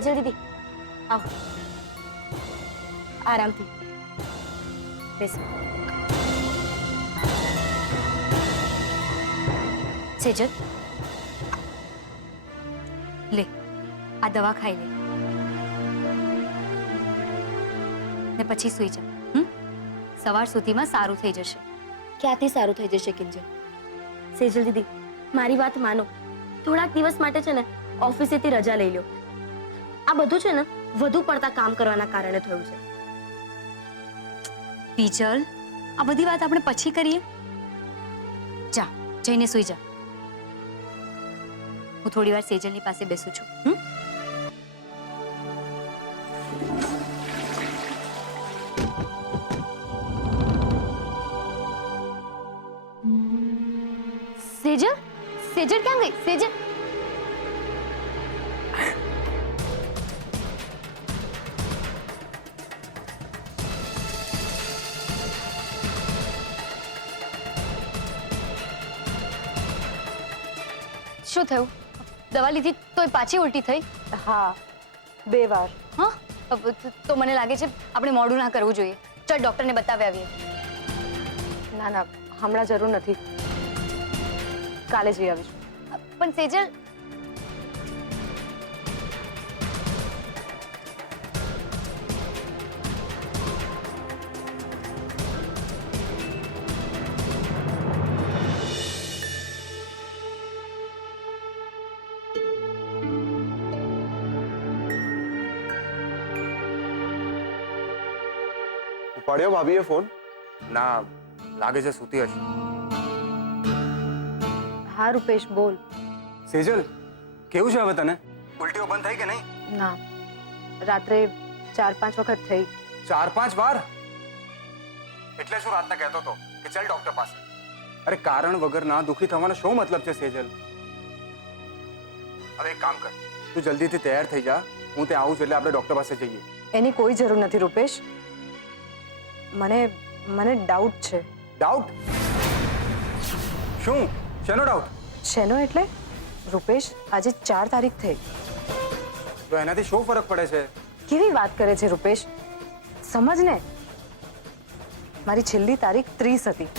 સેજલ દીદી આવો, આરામથી બેસો. સેજલ લે, આ દવા ખાઈ લે ને પછી સૂઈ જા. સવાર સુધીમાં સારું થઈ જશે. ક્યાંથી સારું થઈ જશે કિંજલ? સેજલ દીદી મારી વાત માનો, થોડાક દિવસ માટે છે ને ઓફિસેથી રજા લઈ લો. આ બધું છે ને વધુ પડતા કામ કરવાના કારણે થયું છે. બીજલ, આ બધી વાત આપણે પછી કરીએ. જા, જઈને સૂઈ જા. હું થોડી વાર સેજલની પાસે બેસું છું. સેજલ, સેજલ ક્યાં ગઈ? સેજલ શું થયું? દવા લીધી તોય પાછી ઉલટી થઈ? હા, 2 વાર. હા, તો મને લાગે છે આપણે મોડું ના કરવું જોઈએ. ચાલ ડોક્ટરને બતાવી આવીએ. ના ના, હમણાં જરૂર નથી, કાલે જઈ આવીશું. પણ સેજલ, ઉપાડ્યો ભાભીએ ફોન? ના, લાગે છે સૂતી હશે. હા રૂપેશ, બોલ. સેજલ, કેવું છે હવે તને? ઉલટીઓ બંધ થઈ કે નહીં? ના, રાત્રે 4-5 વખત થઈ. 4-5 વાર? એટલે શું રાતના કહેતો હતો કે ચાલ ડોક્ટર પાસે? અરે કારણ વગર ના દુખી થવાનો શું મતલબ છે સેજલ? હવે એક કામ કર, તું જલ્દીથી તૈયાર થઈ જા. હું ત્યાં આવું છું એટલે આપણે ડોક્ટર પાસે જઈએ. એની કોઈ જરૂર નથી રૂપેશ. મને ડાઉટ છે. ડાઉટ? શું? શેનો ડાઉટ? શેનો એટલે? રૂપેશ, આજે 4 તારીખ થઈ. તો એનાથી શું ફરક પડે છે? કેવી વાત કરે છે રૂપેશ? સમજ ને, મારી છેલ્લી તારીખ 30 હતી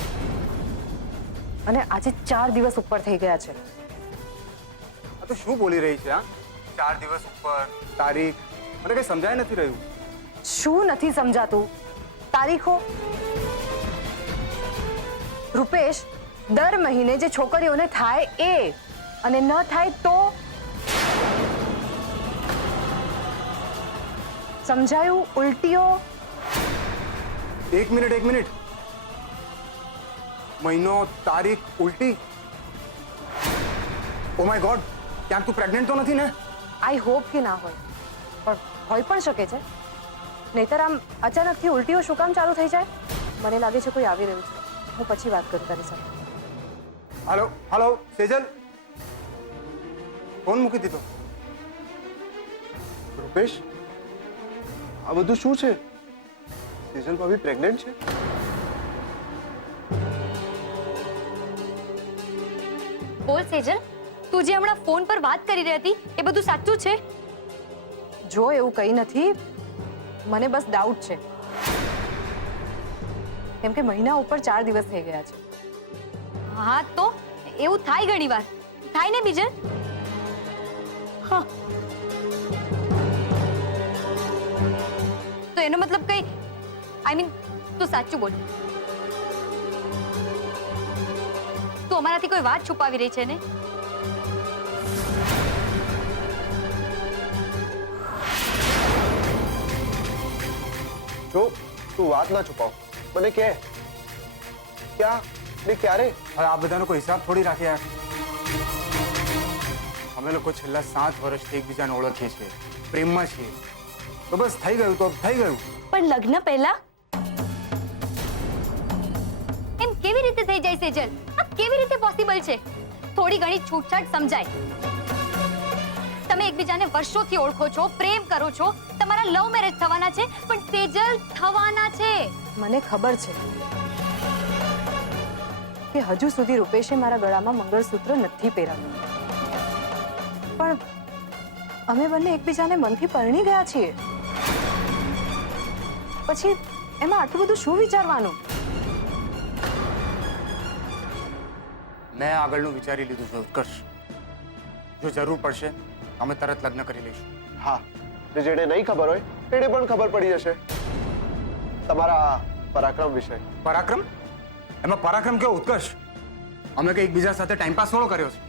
અને આજે 4 દિવસ ઉપર થઈ ગયા છે. આ તો શું બોલી રહી છે? 4 દિવસ ઉપર તારીખ, મને કઈ સમજાય નથી રહ્યું. શું નથી સમજાતું? તારીખો રૂપેશ, દર મહિને જે છોકરીઓને થાય એ, અને ન થાય તો સમજાયું? ઉલટીઓ. એક મિનિટ. મહિનો, તારીખ, ઉલટી. ઓ માય ગોડ, ક્યાંક તું પ્રેગ્નન્ટ તો નથી ને? આઈ હોપ કે ના હોય, પણ હોઈ પણ શકે છે. નહીતર આમ અચાનકથી ઉલટીઓ શું કામ ચાલુ થઈ જાય? મને લાગે છે કોઈ આવી રહ્યું છે. હું પછી વાત કરું તારી સાથે. હાલો સેજલ, ફોન મૂકી દીધો. રૂપેશ, આ બધું શું છે? સેજલ ભાભી પ્રેગ્નન્ટ છે? બોલ સેજલ, તું જે હમણાં ફોન પર વાત કરી રહી હતી એ બધું સાચું છે? જો એવું કંઈ નથી, મને બસ ડાઉટ છે. કેમ કે મહિના ઉપર 4 દિવસ થઈ ગયા છે. હા તો એવું થાય ઘણી વાર. થાય ને બીજલ? હા, તો એનો મતલબ કઈ, આઈ મીન તું સાચું બોલ. તું અમારાથી કોઈ વાત છુપાવી રહી છે ને? જો તું વાત ના છુપાવ, મને કહે ક્યાં ને ક્યારે. હવે આ બધાનો કોઈ હિસાબ થોડી રાખે યાર. અમે લોકો છેલ્લા 7 વર્ષથી એકબીજાને ઓળખીએ છીએ, પ્રેમમાં છીએ. તો બસ થઈ ગયું તો થઈ ગયું. પણ લગ્ન પહેલા એમ કેવી રીતે થઈ જાય સેજલ? આ કેવી રીતે પોસિબલ છે? થોડી ઘણી છૂટછાટ સમજાય. તમે એકબીજાને વર્ષોથી ઓળખો છો, પ્રેમ કરો છો, તમારા લવ મેરેજ થવાના છે, પણ સેજલ થવાના છે. મને ખબર છે કે હજુ સુધી રૂપેશે મારા ગળામાં મંગળસૂત્ર નથી પહેરાવ્યું, પણ અમે બંને એકબીજાને મનથી પરણી ગયા છીએ, પછી એમાં આટલું બધું શું વિચારવાનું? મેં આગળનું વિચારી લીધું છે ઉત્કર્ષ. જો જરૂર પડશે અમે તરત લગ્ન કરી લઈશું. હા, જેને નહીં ખબર હોય એને પણ ખબર પડી જશે તમારા પરાક્રમ વિશે. પરાક્રમ? એમાં પરાક્રમ કેવો ઉત્કર્ષ? અમે કંઈ એકબીજા સાથે ટાઈમપાસ થોડો કર્યો છે.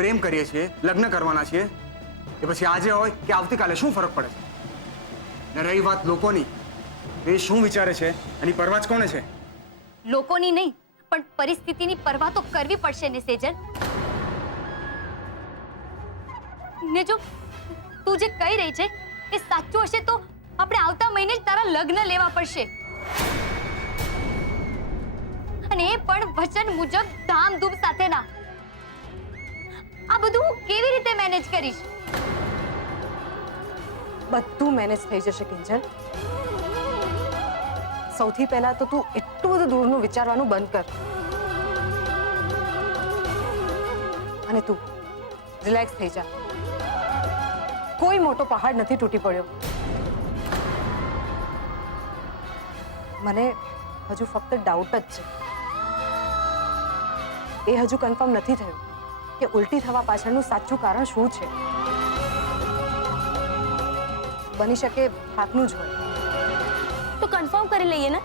પ્રેમ કરીએ છીએ, લગ્ન કરવાના છીએ. એ પછી આજે હોય કે આવતીકાલે શું ફરક પડે છે? ને રહી વાત લોકોની, એ શું વિચારે છે એની પરવા જ કોને છે? લોકોની નહીં પણ પરિસ્થિતિની પરવા તો કરવી પડશે ને સેજલ. ને જો તું જે કહી રહી છે એ સાચું હશે તો આપણે આવતા મહિને જ તારા લગ્ન લેવા પડશે, અને એ પણ વચન મુજબ ધામધૂમ સાથેના. આ બધું હું કેવી રીતે મેનેજ કરીશ? બધું મેનેજ થઈ જશે કિંજલ. સૌથી પહેલા તો તું એટલું બધું દૂરનું વિચારવાનું બંધ કર, અને તું રિલેક્સ થઈ જા. કોઈ મોટો પહાડ નથી તૂટી પડ્યો. મને હજુ ફક્ત ડાઉટ જ છે. એ હજુ કન્ફર્મ નથી થયું કે ઉલટી થવા પાછળનું સાચું કારણ શું છે. બની શકે થાકનું જ હોય. તો કન્ફર્મ કરી લઈએ ને,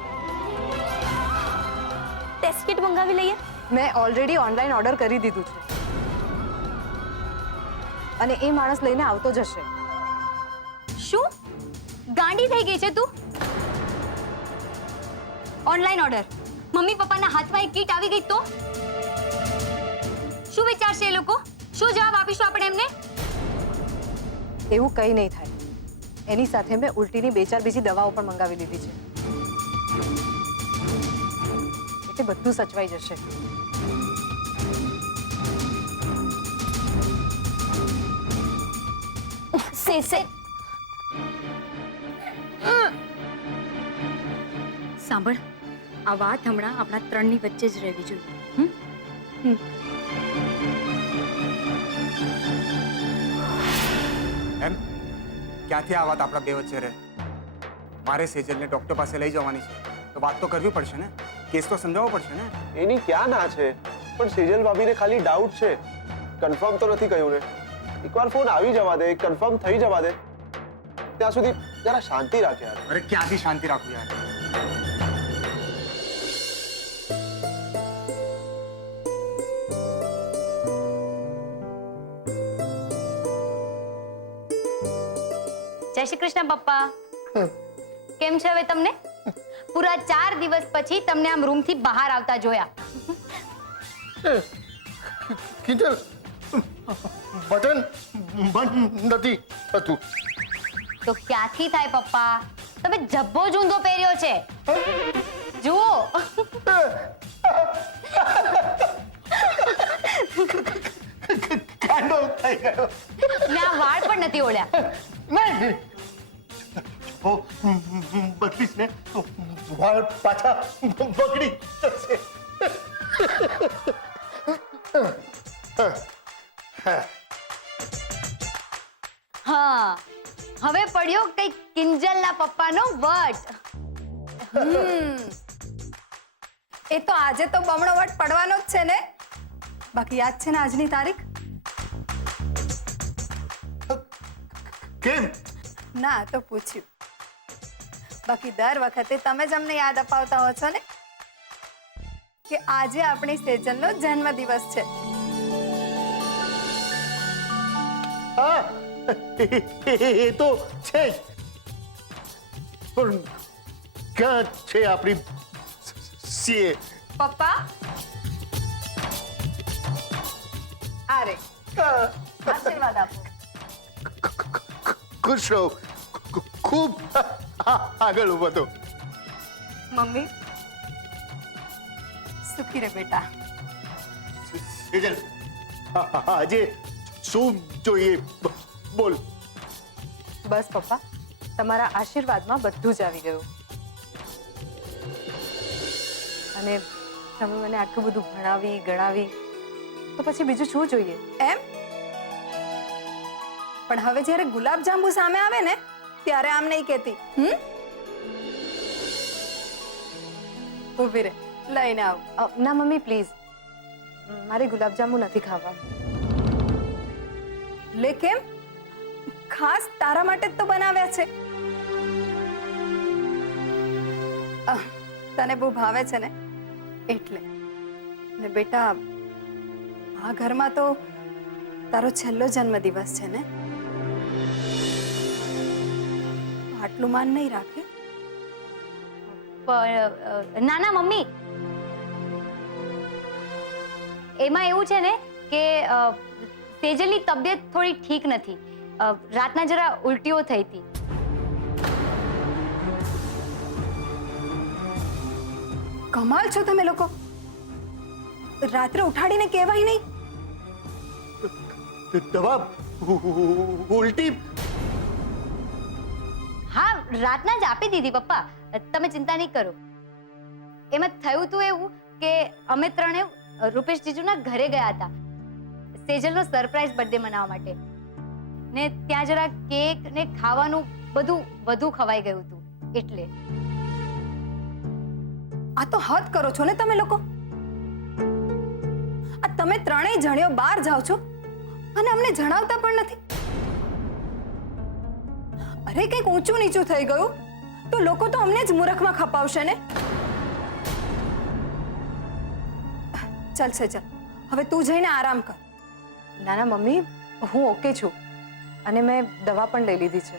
ટેસ્ટ કિટ મંગાવી લઈએ. મેં ઓલરેડી ઓનલાઈન ઓર્ડર કરી દીધું છે, અને એ માણસ લઈને આવતો જ હશે. શું ગાંડી થઈ ગઈ છે તું? ઓનલાઈન ઓર્ડર, મમ્મી પપ્પાના હાથમાં એક કીટ આવી ગઈ તો શું વિચારશે એ લોકો? શું જવાબ આપીશું આપણે એમને? એવું કંઈ નહીં થાય. એની સાથે મેં ઉલટીની 2-4 બીજી દવાઓ પણ મંગાવી લીધી છે, એટલે બધું સચવાઈ જશે. સાંભળ, આ વાત હમણાં આપણા ત્રણની વચ્ચે જ રહેવી જોઈએ. એમ ક્યાંથી આ વાત આપણા બે વચ્ચે રહે? મારે સેજલને ડોક્ટર પાસે લઈ જવાની છે તો વાત તો કરવી પડશે ને, કેસ તો સમજાવવો પડશે ને. એની ક્યાં ના છે, પણ સેજલ ભાભીને ખાલી ડાઉટ છે, કન્ફર્મ તો નથી કહ્યું ને. એકવાર ફોન આવી જવા દે, કન્ફર્મ થઈ જવા દે, ત્યાં સુધી જરા શાંતિ રાખ યાર. અરે ક્યાંથી શાંતિ રાખું યાર? જય શ્રી કૃષ્ણ પપ્પા. કેમ છે હવે તમને? પૂરા 4 દિવસ પછી તમને આમ રૂમથી બહાર આવતા જોયા. કિંજલ, બટન બંધ નથી થતું. તો ક્યાંથી થાય પપ્પા? તમે જબ્બો જ ઊંધો પહેર્યો છે. જુઓ. કાંડો થઈ ગયો. મેં આ વાળ પણ નથી ઓળ્યા. નહીં, જો બદલીશ ને તો વાળ પાછા બગડી જશે. હા, હવે પડ્યો કઈ કિંજલના પપ્પાનો વટ. એ તો આજે તો બમણો વટ પડવાનો જ છે ને. બાકી યાદ છે ને આજની તારીખ? કેમ? ના તો પૂછ્યું. બાકી દર વખતે તમે જ અમને યાદ અપાવતા હો છો ને કે આજે આપણી સેજલનો જન્મદિવસ છે. હા, એ તો છે જ. પણ ક્યાં છે આપણી સીએ? પપ્પા આરે આશીર્વાદ આપો. ખુશ રહો, ખૂબ આગળ વધો. મમ્મી સુખી રે બેટા. સેજલ, આજે શું જોઈએ બોલ. બસ પપ્પા, તમારા આશીર્વાદમાં બધું જ આવી ગયું. અને તમે મને આટલું બધું ભણાવી ગણાવી, તો પછી બીજું શું જોઈએ? એમ પણ હવે જ્યારે ગુલાબજાંબુ સામે આવે ને ત્યારે આમ નહીં કહેતી. ઊભી રહે, લઈને આવ. ના મમ્મી પ્લીઝ, મારે ગુલાબજાંબુ નથી ખાવા. લે કેમ? ખાસ તારા માટે જ તો બનાવ્યા છે. તને બહુ ભાવે છે ને એટલે. ને બેટા, આ ઘરમાં તો તારો છેલ્લો જન્મદિવસ છે ને, આટલું માન નહીં રાખે. પણ ના ના મમ્મી, એમાં એવું છે ને કે સેજલની તબિયત થોડી ઠીક નથી. રાતના જરા ઉલટીઓ થઈ હતી. કમાલ છો તમે લોકો, રાત્રે ઉઠાડીને કહેવાય નહીં. દવા ઉલટી. હા, રાતના જ આપી દીધી પપ્પા, તમે ચિંતા નહીં કરો. એમાં થયું તું એવું કે અમે ત્રણે રૂપેશ જીજુના ઘરે ગયા હતા સેજલનો સરપ્રાઈઝ બર્થડે મનાવવા માટે, ને ત્યાં જરા કેક ને ખાવાનું બધું વધુ ખવાઈ ગયું હતું એટલે. આ તો હદ કરો છો ને તમે લોકો. આ તમે ત્રણેય જણ્યો બહાર જાઓ છો અને અમને જણાવતા પણ નથી. અરે કંઈક ઊંચું નીચું થઈ ગયું તો લોકો તો અમને જ મૂર્ખમાં ખપાવશે ને. ચાલ સેજલ, હવે તું જઈને આરામ કર. ના ના મમ્મી, હું ઓકે છું અને મેં દવા પણ લઈ લીધી છે.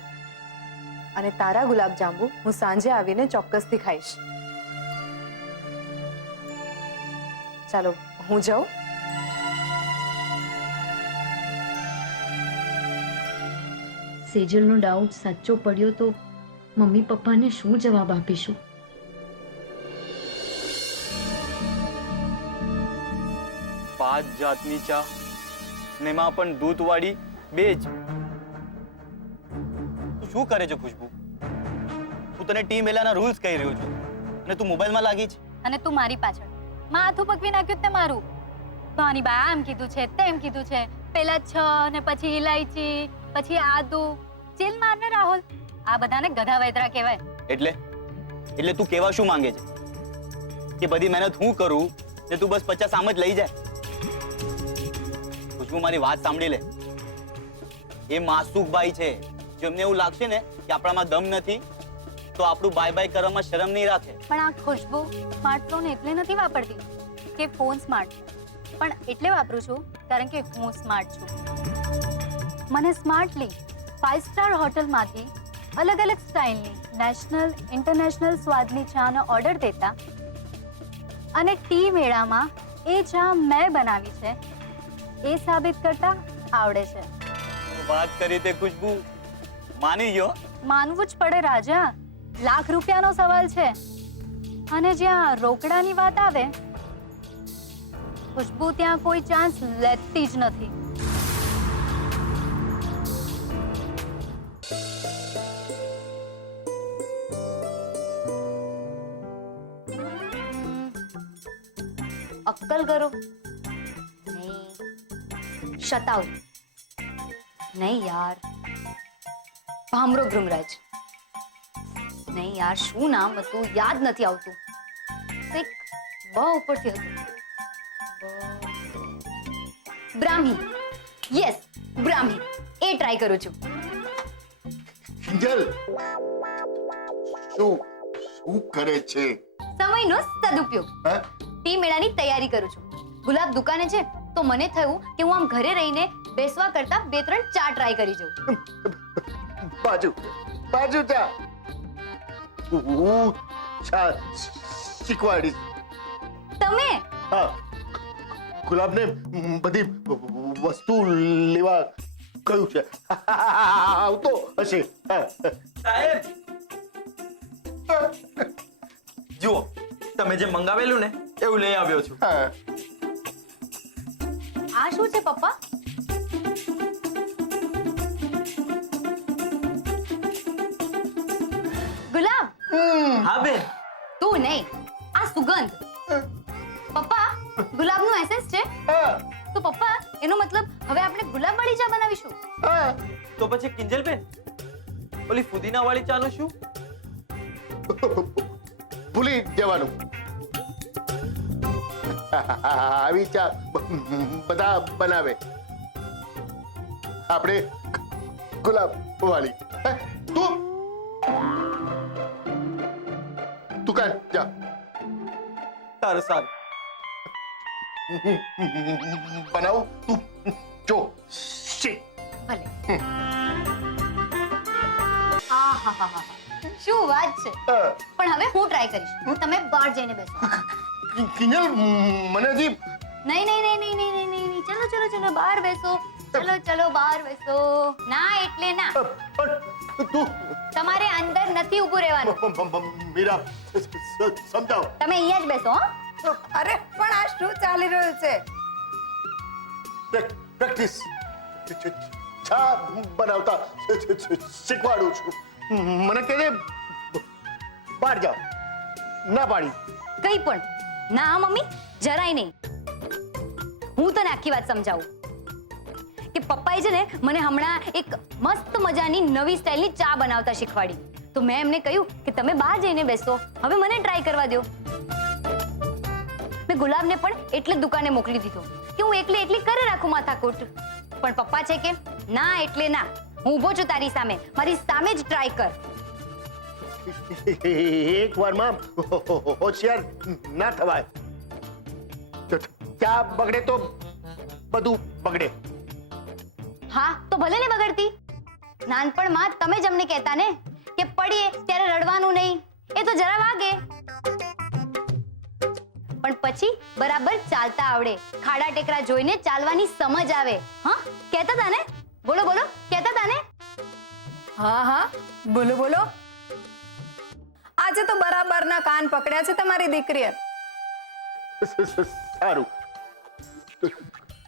અને તારા ગુલાબજાંબુ હું સાંજે આવીને ચોક્કસથી ખાઈશ. ચાલો હું જાઉં. સેજલનો ડાઉટ સાચો પડ્યો તો મમ્મી પપ્પાને શું જવાબ આપીશું? પાંચ જાતની ચા ને એમાં પણ દૂધવાળી બે જ. તું શું કરે છે ખુશ્બુ? હું તને ટીમ એલાના રૂલ્સ કહી રહ્યો છું અને તું મોબાઈલમાં લાગી છે. અને તું મારી પાછળ માથું પકવી નાખ્યું તે મારું. ભાની બા આમ કીધું છે, તેમ કીધું છે, પેલા 6 ને પછી ઇલાયચી, પછી આદુ. ચીલ મારને રાહુલ, આ બધાને ગધા વૈતરા કહેવાય. એટલે તું કેવા શું માંગે છે કે બધી મહેનત હું કરું ને તું બસ 50 આમ જ લઈ જાય? ખુશ્બુ, મારી વાત સાંભળી લે. એ માસુકભાઈ છે, જો એમને એવું લાગશે ને કે આપણામાં દમ નથી તો આપણું બાય બાય કરવામાં શરમ નહીં રાખે. પણ આ ખુશ્બુ સ્માર્ટફોન એટલે નથી વાપરતી કે ફોન સ્માર્ટ, પણ એટલે વાપરું છું કારણ કે હું સ્માર્ટ છું. મને સ્માર્ટલી 5 સ્ટાર હોટલમાંથી અલગ અલગ સ્ટાઇલની નેશનલ ઇન્ટરનેશનલ સ્વાદની ચાનો ઓર્ડર દેતા અને ટી મેળામાં એ ચા મેં બનાવી છે એ સાબિત કરતા આવડે છે. વાત કરી તે ખુશ્બુ, માની ગયો. માનવું જ પડે રાજા, લાખ રૂપિયાનો સવાલ છે અને જ્યાં રોકડાની વાત આવે ખુશ્બુ ત્યાં કોઈ ચાન્સ લેતી જ નથી. અક્કલ કરો નહીં, શતાવ નહીં યાર, ભામરો ભૃંગરાજ નહીં યાર, શું નામ હતું યાદ નથી આવતું. કંઈક બ ઉપરથી હતું. બ્રાહ્મી. યસ, બ્રાહ્મી. એ ટ્રાય કરું છું. કિંજલ, શું કરે છે? સમયનો સદુપયોગ. હા? ટી મેળાની તૈયારી કરું છું. ગુલાબ દુકાને છે તો મને થયું કે હું આમ ઘરે રહીને બેસવા કરતા 2-3 ચા ટ્રાય કરી જાઉં. બાજુ ચા. હું ચા શીખવાડીશ. તમે હા, ગુલાબને બધી વસ્તુ લેવા કહ્યું છે. આવતો હશે. સાહેબ, જુઓ, તમે જે મંગાવેલું ને એવું લઈ આવ્યો છું. હા. આ શું છે પપ્પા? ગુલાબ. હા બેન. તું નહીં, આ સુગંધ. પપ્પા, ગુલાબનું એસેન્સ છે. હા. તો પપ્પા એનો મતલબ હવે આપણે ગુલાબવાળી ચા બનાવીશું. હા તો પછી કિંજલબેન ઓલી ફુદીના વાળી ચાનું શું? ભૂલી જવાનું. આવી ચા બધા બનાવે, આપણે ગુલાબ વાળી. તું દુકાન જા. સારું બનાવું તું જો શીખ. ભલે. આહાહાહા. શું વાત છે. પણ હવે હું ટ્રાય કરીશ. તમે બહાર જઈને બેસો. કિંજલ મને હજી નહીં નહીં નહીં નહીં નહીં નહીં નહીં નહીં. ચલો ચલો ચલો બહાર બેસો. ચલો ચલો બહાર બેસો. ના એટલે ના. તું તમારે અંદર નથી ઊભું રહેવાનું. મીરા સમજાવ. તમે અહીંયા જ બેસો. હો. અરે પણ આ શું ચાલી રહ્યું છે? પ્રેક્ટિસ ચા બનાવતા શીખવાડું છું. મને કહે દે બહાર જાઓ. ના પાડી. કઈ પણ ના મમ્મી, જરાય નહીં. હું તને આખી વાત સમજાવું કે પપ્પાએ છે ને મને હમણાં એક મસ્ત મજાની નવી સ્ટાઇલની ચા બનાવતા શીખવાડી. તો મેં એમને કહ્યું કે તમે બહાર જઈને બેસો, હવે મને ટ્રાય કરવા દો. મેં ગુલાબને પણ એટલે દુકાને મોકલી દીધો કે હું એકલી કરે રાખું માથાકૂટ. પણ પપ્પા છે કે ના એટલે ના, હું ઊભો છું તારી સામે, મારી સામે જ ટ્રાય કર. એક વારમાં હોશિયાર ના થવાય. ચા બગડે તો બધું બગડે. હા તો ભલે ને બગડતી. નાનપણમાં તમે જ અમને કહેતા ને કે પડીએ ત્યારે રડવાનું નહીં, એ તો જરા વાગે પણ પછી બરાબર ચાલતા આવડે, ખાડા ટેકરા જોઈને ચાલવાની સમજ આવે. હા કહેતા હતા ને? બોલો બોલો, કહેતા હતા ને? હા બોલો બોલો. આજે તો બરાબરના કાન પકડ્યા છે તમારી દીકરીએ. સારું.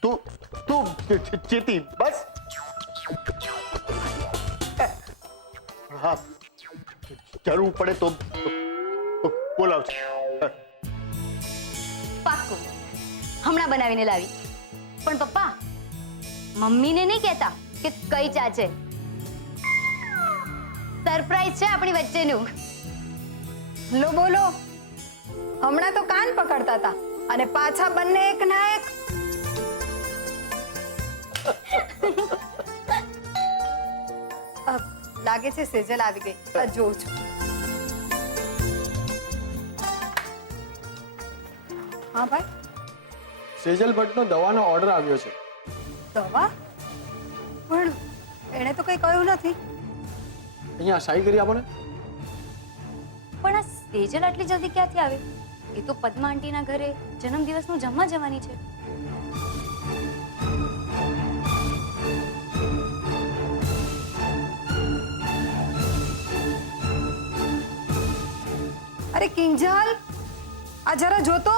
તું ચીતી બસ. હા જરૂર પડે તો બોલાવજો. પાક્કું હમણાં બનાવીને લાવી. પણ પપ્પા મમ્મીને નહીં કહેતા કે કઈ ચા છે. સરપ્રાઈઝ છે આપણી વચ્ચેનું. લો બોલો. હમણાં તો કાન પકડતા હતા અને પાછા બંને એક ના એક. લાગે છે સેજલ આવી ગઈ. જોઉં છું. હા ભાઈ. સેજલ ભટ્ટનો દવાનો ઓર્ડર આવ્યો છે. દવા? પણ એણે તો કઈ કહ્યું નથી. અહીંયા સહી કરી આપો ને. પણ આ સેજલ આટલી જલ્દી ક્યાંથી આવે? એ તો પદ્મા આંટીના ઘરે જન્મદિવસનું જમવા જવાની છે. અરે કિંજલ, આ જરા જોતો.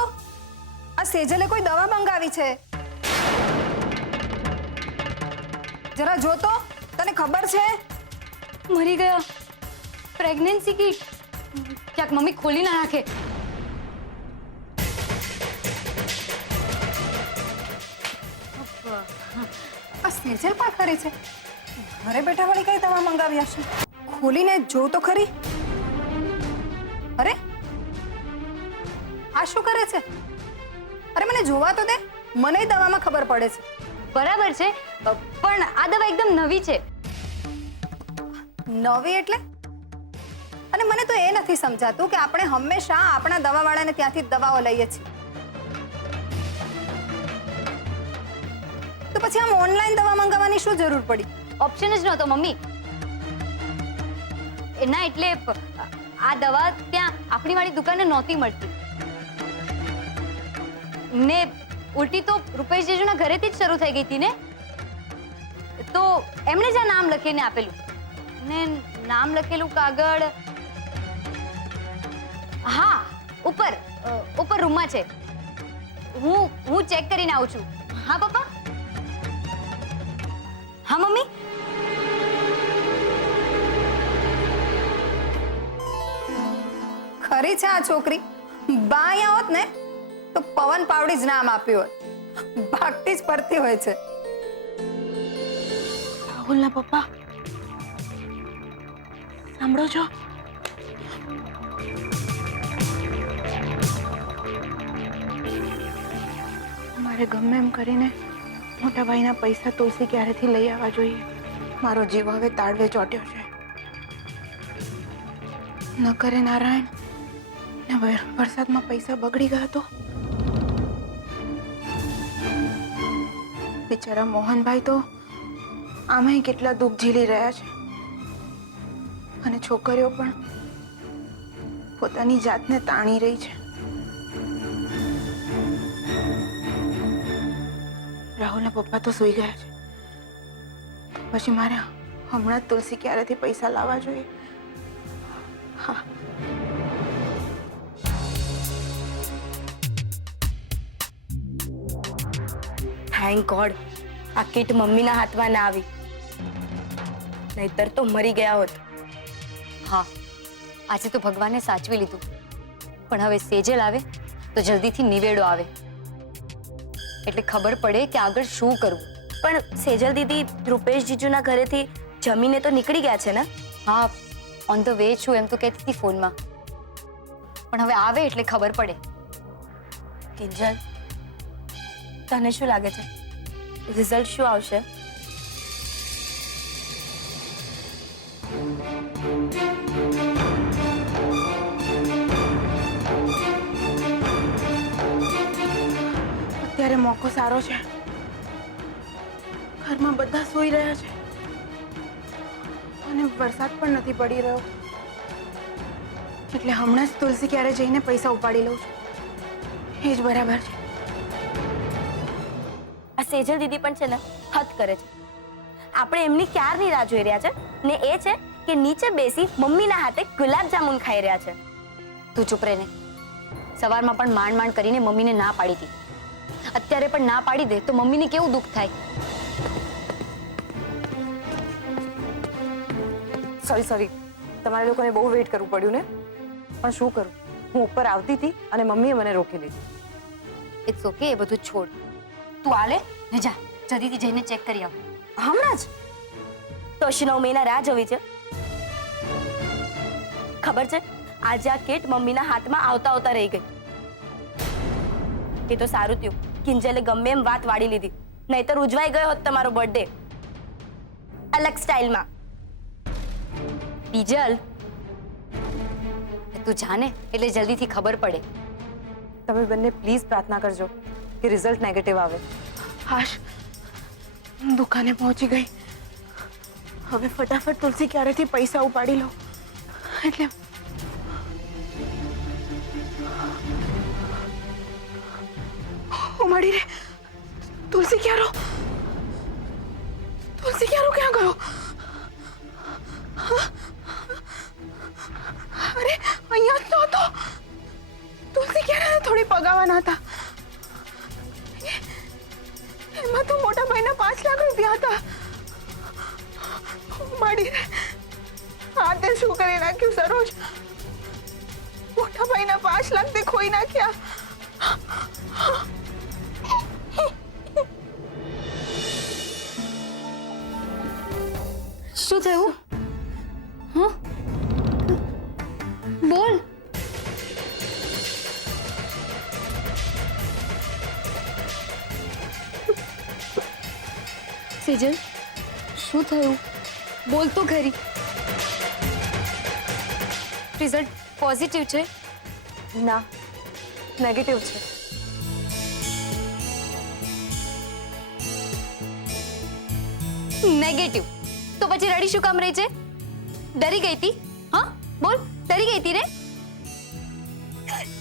આ સેજલે કોઈ દવા મંગાવી છે. જરા જોતો. તને ખબર છે? મરી ગયા. Pregnancy kit. ક્યાંક મમ્મી ખોલી ના નાખે. આ સેજલ પણ ખરી છે. ઘરે બેઠા વાળી કઈ દવા મંગાવી હશે? ખોલીને જો તો ખરી. અરે આ શું કરે છે? અરે મને જોવા તો દે. મને દવામાં ખબર પડે છે. બરાબર છે, પણ આ દવા એકદમ નવી છે. નવી એટલે? અને મને તો એ નથી સમજાતું કે આપણે હંમેશા આપણા દવાવાળાને ત્યાંથી દવાઓ લઈએ છીએ, તો પછી આમ ઓનલાઈન દવા મંગાવવાની શું જરૂર પડી? ઓપ્શન જ નહોતો મમ્મી. ના એટલે આ દવા ત્યાં આપણી વાળી દુકાને નહોતી મળતી ને ઉલટી તો રૂપેશ જીજુના ઘરેથી જ શરૂ થઈ ગઈ હતી ને, તો એમણે જ આ નામ લખીને આપેલું ને નામ લખેલું કાગળ હા ઉપર રૂમમાં છે. હું ચેક કરીને આવું છું. હા પપ્પા. હા મમ્મી. ખરી છે આ છોકરી. બા અહીંયા હોત ને તો પવન પાવડી જ નામ આપ્યું હોત. ભાગતી જ પડતી હોય છે. રાહુલના પપ્પા સાંભળો છો? મારે ગમે એમ કરીને મોટા ભાઈના પૈસા તુલસી ક્યારેથી લઈ આવવા જોઈએ. મારો જીવ હવે તાળવે ચોટ્યો છે. ન કરે નારાયણ ને વરસાદમાં પૈસા બગડી ગયા તો બિચારા મોહનભાઈ તો આમાંય કેટલા દુઃખ ઝીલી રહ્યા છે અને છોકરીઓ પણ પોતાની જાતને તાણી રહી છે. રાહુલના પપ્પા તો સૂઈ ગયા છે. પછી મારે હમણાં જ તુલસી ક્યારેથી પૈસા લાવવા જોઈએ. હા, થેન્ક ગોડ આ કીટ મમ્મીના હાથમાં ના આવી, નહીતર તો મરી ગયા હોત. હા, આજે તો ભગવાને સાચવી લીધું, પણ હવે સેજલ આવે તો જલ્દીથી નિવેડો આવે એટલે ખબર પડે કે આગળ શું કરવું. પણ સેજલ દીદી રૂપેશ જીજુના ઘરેથી જમીને તો નીકળી ગયા છે ને? હા, ઓન ધ વે છું એમ તો કહેતી હતી ફોનમાં, પણ હવે આવે એટલે ખબર પડે. કિંજલ, તને શું લાગે છે રિઝલ્ટ શું આવશે? અત્યારે મોકો સારો છે. ઘરમાં બધા સૂઈ રહ્યા છે અને વરસાદ પણ નથી પડી રહ્યો, એટલે હમણાં જ તુલસી ક્યારે જઈને પૈસા ઉપાડી લઉં છું. એ જ બરાબર છે. આ સેજલ દીદી પણ છે ને હદ કરે છે. આપણે એમની ક્યારની રાહ જોઈ રહ્યા છે ને એ છે કે નીચે બેસી મમ્મીના હાથે ગુલાબજામુન ખાઈ રહ્યા છે. તું ચૂપ રહે ને. સવારમાં પણ માંડ માંડ કરીને મમ્મીને ના પાડી હતી, અત્યારે પણ ના પાડી દે તો મમ્મીને કેવું દુઃખ થાય. સોરી, તમારે લોકોને બહુ વેઇટ કરવું પડ્યું ને, પણ શું કરું, હું ઉપર આવતી હતી અને મમ્મીએ મને રોકી લીધી. ઇટ્સ ઓકે, એ બધું છોડ. તું આલે ને જા, જલ્દીથી જઈને ચેક કરી આવ. હમણાં જ તો 9 મહિના રાહ જોવી છે. ખબર છે આજે આ કીટ મમ્મીના હાથમાં આવતા આવતા રહી ગઈ. એ તો સારું થયું કિંજલે ગમે એમ વાત વાળી લીધી, નહીતર ઉજવાઈ ગયો હોત તમારો બર્થડે અલગ સ્ટાઇલમાં. બીજલ, તું જાને એટલે જલ્દીથી ખબર પડે. તમે બંને પ્લીઝ પ્રાર્થના કરજો કે રિઝલ્ટ નેગેટિવ આવે. હાશ, દુકાને પહોંચી ગઈ. હવે ફટાફટ તુલસી ક્યારેથી પૈસા ઉપાડી લો એટલે મળી રે. તુલસી ક્યારો ક્યાં ગયો? અરે અહીંયા જ તો હતો. તુલસી ક્યારે થોડી પગાવાના હતા. એમાં તો મોટા ભાઈના 5 લાખ રૂપિયા હતા. મળી રે. હા, તે શું કરી નાખ્યું સરોજ? મોટા ભાઈના 5 લાખ તે ખોઈ નાખ્યા. શું થયું? હા, બોલ. સેજલ, શું થયું? બોલ તો ખરી. રિઝલ્ટ પોઝિટિવ છે? ના, નેગેટિવ છે. નેગેટિવ તો પછી રડી શું કામ રહી છે? ડરી ગઈ હતી? હા બોલ, ડરી ગઈ હતી ને?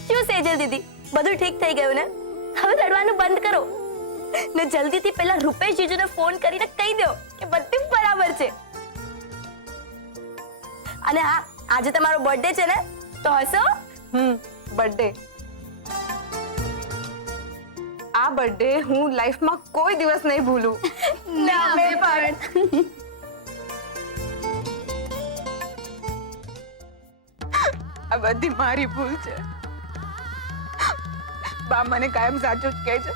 શું સેજલ દીદી, બધું ઠીક થઈ ગયું ને? હવે રડવાનું બંધ કરો ને જલ્દીથી પેલા રૂપેશ જીજુને ફોન કરીને કહી દો કે બધું બરાબર છે. અને હા, આજે તમારો બર્થડે છે ને, તો હસો. બર્થડે. આ બર્થડે હું લાઈફમાં કોઈ દિવસ નહીં ભૂલું. ના મેં પણ. આ બધી મારી ભૂલ છે. બા મને કાયમ સાચું જ કહે છે.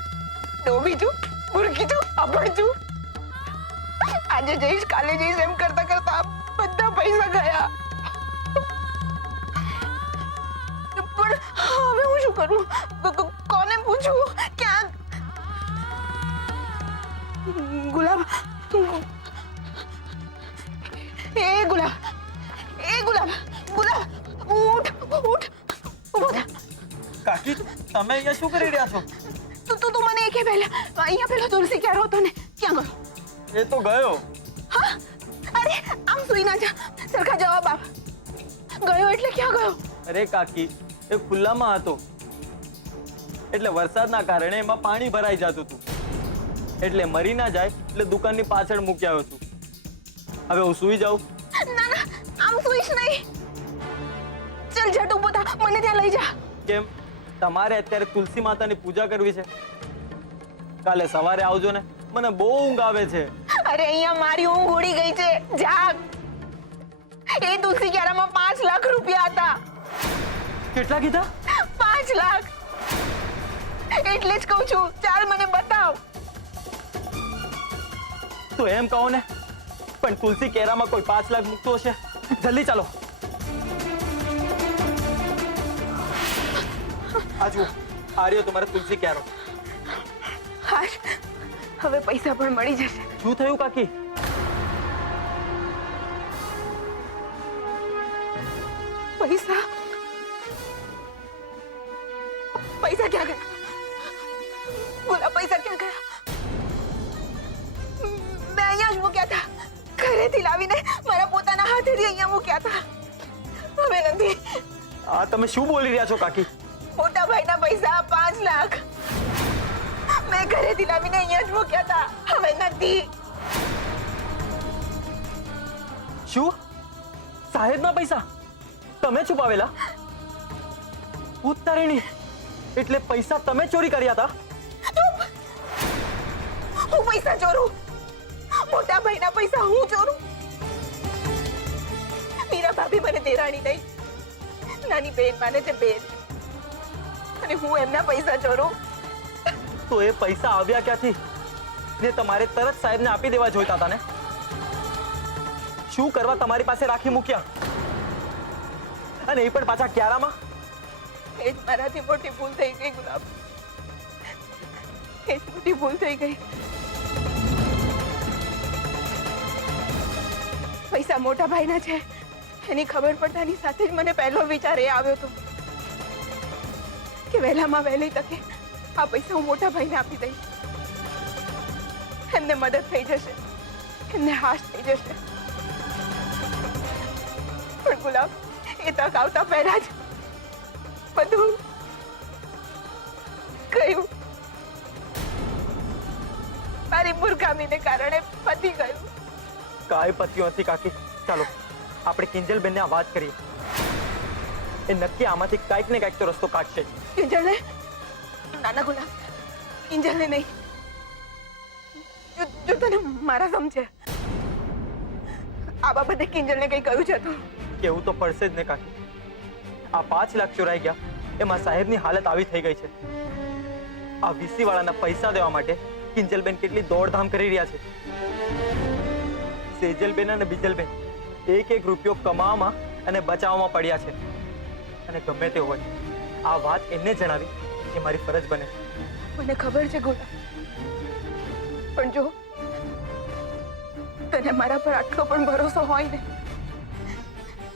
ડોબી છું, મૂર્ખી છું, અભણ છું. આજે જઈશ, કાલે જઈશ એમ કરતા કરતા બધા પૈસા ગયા. પણ હવે હું શું કરું? કોને પૂછું? ક્યાં? ગુલાબ, એ ગુલાબ, એ ગુલાબ, ગુલાબ, ઉઠ, ઉઠ, ઉભો થા. કાકી તમે અહીંયા શું કરી રહ્યા છો? તું મને એ કે પહેલા અહીંયા પેલો તુલસી ક્યારે હતો ને ક્યાં ગયો? એ તો ગયો. હા? અરે આમ સુઈ ના જા, સરખા જવાબ આપ. ગયો એટલે ક્યાં ગયો? અરે કાકી એ ખુલ્લામાં હતો એટલે વરસાદના કારણે એમાં પાણી ભરાઈ જતું હતું એટલે મરી ના જાય એટલે દુકાનની પાછળ મૂકી આવ્યો છું. હવે હું સૂઈ જાઉં? ના ના, આમ સુઈશ નહીં. ચલ જટ ઊભો થા, મને ત્યાં લઈ જા. કેમ તમારે અત્યારે તુલસી માતાની પૂજા કરવી છે? કાલે સવારે આવજો ને, મને બહુ ઊંઘ આવે છે. અરે અહીંયા મારી ઊંઘ ઉડી ગઈ છે. જાગ. એ તુલસી ક્યારામાં 5 લાખ રૂપિયા હતા. કેટલા કીધા? 5 લાખ. એટલે જ કહું છું, ચાલ મને બતાવ. તો એમ કહો ને, પણ તુલસી કેરામાં કોઈ 5 લાખ મૂકતો હશે? જલ્દી ચાલો. આ જુઓ, આ રહ્યો તમારે તુલસી કેરો. હાશ, હવે પૈસા પણ મળી જશે. શું થયું કાકી? પૈસા પૈસા ક્યાં ગયા? બોલા, પૈસા ક્યાં ગયા? મેં અહીંયા જ મૂક્યા હતા. ઘરેથી લાવીને મારા પોતાના હાથેથી અહીંયા મૂક્યા હતા. હવે નથી. આ તમે શું બોલી રહ્યા છો કાકી? મોટા ભાઈના પૈસા 5 લાખ મેં ઘરેથી લાવીને અહીંયા જ મૂક્યા હતા. હવે નથી. શું? સાહેબના પૈસા તમે છુપાવેલા? ઉત્તરેણી એટલે પૈસા તમે ચોરી કર્યા હતા? હું પૈસા ચોરું? મોટા ભાઈના પૈસા હું ચોરું? મીરા ભાભી મને દેરાણી નહીં, નાની બેન માને છે બેન, અને હું એમના પૈસા ચોરું? તો એ પૈસા આવ્યા ક્યાંથી? ને તમારે તરત સાહેબને આપી દેવા જોઈતા હતા ને? શું કરવા તમારી પાસે રાખી મૂક્યા? અને એ પણ પાછા ક્યારામાં? એ જ મારાથી મોટી ભૂલ થઈ ગઈ ગુલાબ. એ જ મોટી ભૂલ થઈ ગઈ. પૈસા મોટા ભાઈના છે એની ખબર પડતાની સાથે જ મને પહેલો વિચાર એ આવ્યો હતો કે વહેલામાં વહેલી તકે આ પૈસા હું મોટા ભાઈને આપી દઈશ. એમને મદદ થઈ જશે, એમને હાશ થઈ જશે. પણ ગુલાબ, એ તક આવતા પહેલા જ બધું ગયું. મારી મૂર્ખામીને કારણે પતી ગયું. કાંઈ પત્યું નથી કાકી. ચાલો આપણે કિંજલબેનને આ વાત કરીએ. એ નક્કી આમાંથી કાંઈક ને કાંઈક તો રસ્તો કાઢશે. કિંજલને? નાના ગુલાબ, કિંજલને નહીં. જો તને મારા સમજે, આ બાબતે કિંજલને કઈ કહ્યું છે તો? કેવું તો પડશે જ ને કાકી. આ 5 લાખ ચોરાઈ ગયા એમાં સાહેબની હાલત આવી થઈ ગઈ છે. આ વીસી વાળાના પૈસા દેવા માટે કિંજલબેન કેટલી દોડધામ કરી રહ્યા છે. સેજલબેન અને બીજલબેન એક રૂપિયો કમાવામાં અને બચાવવામાં પડ્યા છે. અને ગમે તે હોય, આ વાત એમને જણાવી એ મારી ફરજ બને. મને ખબર છે ગુલાબ, પણ જો તને મારા પર આટલો પણ ભરોસો હોય ને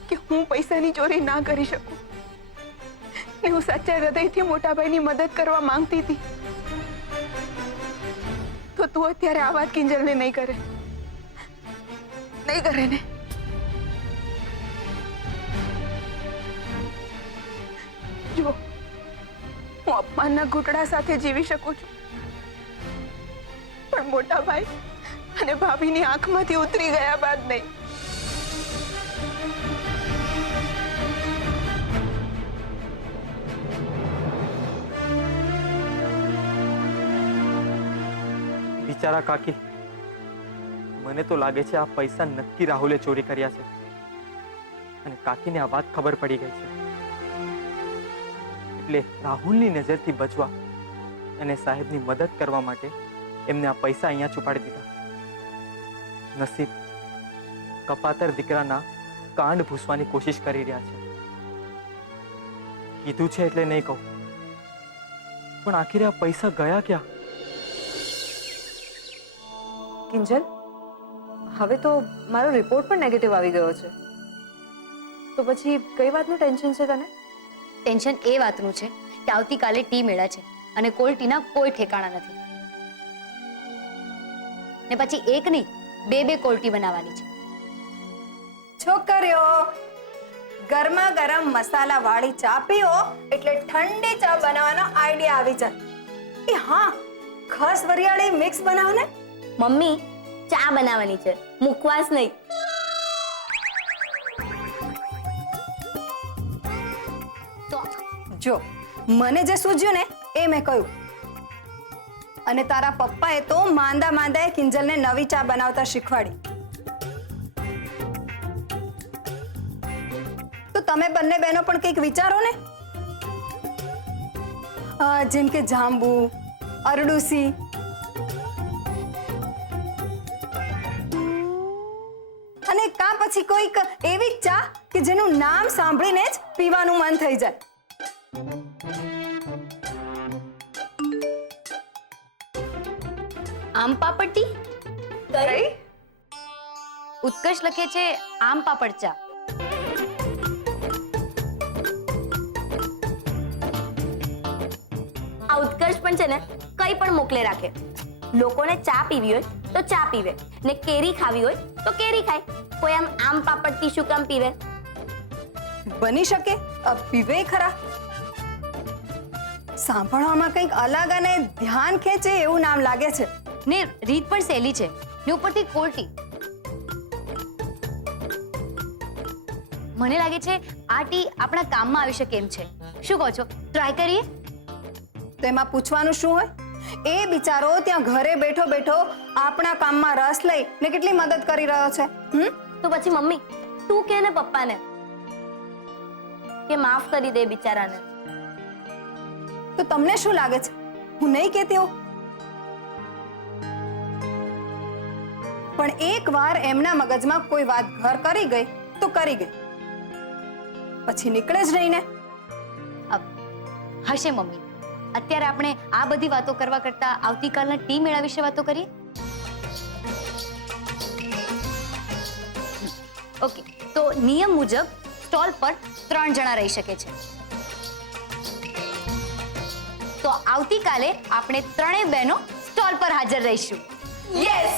કે હું પૈસાની ચોરી ના કરી શકું, ને હું સાચા હૃદયથી મોટાભાઈની મદદ કરવા માંગતી હતી, તો તું અત્યારે આ વાત કિંજલને નહીં કરે. નહીં કરે ને? જો હું અપમાનના ઘૂંટડા સાથે જીવી શકું છું, પણ મોટા ભાઈ અને ભાભીની આંખમાંથી ઉતરી ગયા બાદ નહીં. બિચારા કાકી, મને તો લાગે છે આ પૈસા નક્કી રાહુલે ચોરી કર્યા છે અને કાકીને આ વાત ખબર પડી ગઈ છે. એટલે રાહુલની નજરથી બચવા અને સાહેબની મદદ કરવા માટે એમને આ પૈસા અહીંયા છુપાડી દીધા. નસીબ કપાતર દીકરાના કાંડ ભૂસવાની કોશિશ કરી રહ્યા છે. કીધું છે એટલે નહીં કહું, પણ આખરે આ પૈસા ગયા ક્યાં? કિંજલ, હવે તો મારો રિપોર્ટ પણ નેગેટિવ આવી ગયો છે. તો પછી કઈ વાતનું ટેન્શન છે તને? ટેન્શન એ વાતનું છે કે આવતીકાલે ટી મેળા છે અને કોલ્ટીના કોઈ ઠેકાણા નથી. ને પછી એક નહીં, બે કોલ્ટી બનાવવાની છે. છોકરીઓ, ગરમા ગરમ મસાલા વાળી ચા પીઓ એટલે ઠંડી ચા બનાવવાનો આઈડિયા આવી જાય. એ હા, ખાસ વરિયાળી મિક્સ બનાવ ને. મમ્મી, ચા બનાવવાની છે, મુખવાસ નહીં. તો જો મને જે સૂઝ્યું ને એ મેં કહ્યું. અને તારા પપ્પાએ તો માંદા માંદાએ કિંજલને નવી ચા બનાવતા શીખવાડી. તો તમે બંને બહેનો પણ કંઈક વિચારો ને. જેમ કે જાંબુ, અરડુસી, અને કા પછી કોઈક એવી ચા કે જેનું નામ સાંભળીને જ પીવાનું મન થઈ જાય. આમ પાપડ ટી? કઈ? ઉત્કર્ષ લખે છે આમ પાપડ ચા. આ ઉત્કર્ષ પણ છે ને કઈ પણ મોકલે રાખે. લોકોને ચા પીવી હોય તો ચા પીવે, ને કેરી ખાવી હોય તો કેરી ખાય. કોઈ આમ પાપડ ટી શું કામ પીવે? બની શકે પીવે ખરા. સાંભળવામાં કંઈક અલગ અને ધ્યાન ખેંચે એવું નામ લાગે છે. ને રીત પણ સહેલી છે, ને ઉપરથી કોલ્ટી. મને લાગે છે આ ટી આપણા કામમાં આવી શકે એમ છે. શું કહો છો? ટ્રાય કરીએ? તો એમાં પૂછવાનું શું હોય? એ બિચારો ત્યાં ઘરે બેઠો બેઠો આપણા કામમાં રસ લઈ ને કેટલી મદદ કરી રહ્યો છે. તો પછી મમ્મી તું કે ને પપ્પાને કે માફ કરી દે બિચારાને. તો તમને શું લાગે છે હું નહીં કહેતી હોઉં? પણ એકવાર એમના મગજમાં કોઈ વાત ઘર કરી ગઈ તો કરી ગઈ, પછી નીકળે જ નહીં ને. હશે મમ્મી. અત્યારે આપણે આ બધી વાતો કરવા કરતા આવતીકાલના ટી મેળા વિશે વાતો કરીએ. ઓકે, તો નિયમ મુજબ સ્ટોલ પર 3 જણા રહી શકે છે. તો આવતીકાલે આપણે 3 બહેનો સ્ટોલ પર હાજર રહીશું. યસ!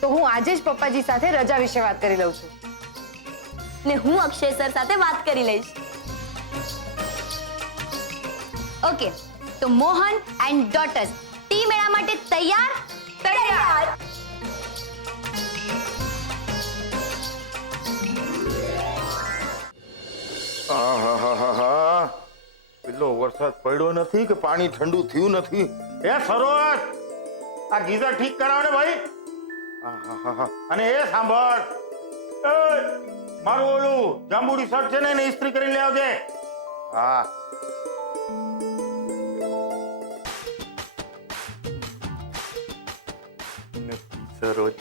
તો હું આજે જ પપ્પાજી સાથે રજા વિશે વાત કરી લઉં છું. ને હું અક્ષય સર સાથે વાત કરી લઈશ. ઓકે, તો મોહન એન્ડ ડોટર્સ ટી મેળા માટે તૈયાર? તૈયાર. આહાહાહા. પેલો વરસાદ પડ્યો નથી કે પાણી ઠંડુ થયું નથી? એ સરોજ, આ ગીઝર ઠીક કરાવ ને ભાઈ. આહાહાહા. અને એ સાંભળ, એ મારું ઓલું જાંબુડી શર્ટ છે ને એને ઇસ્ત્રી કરીને લઈ આવજે. હા. સરોજ,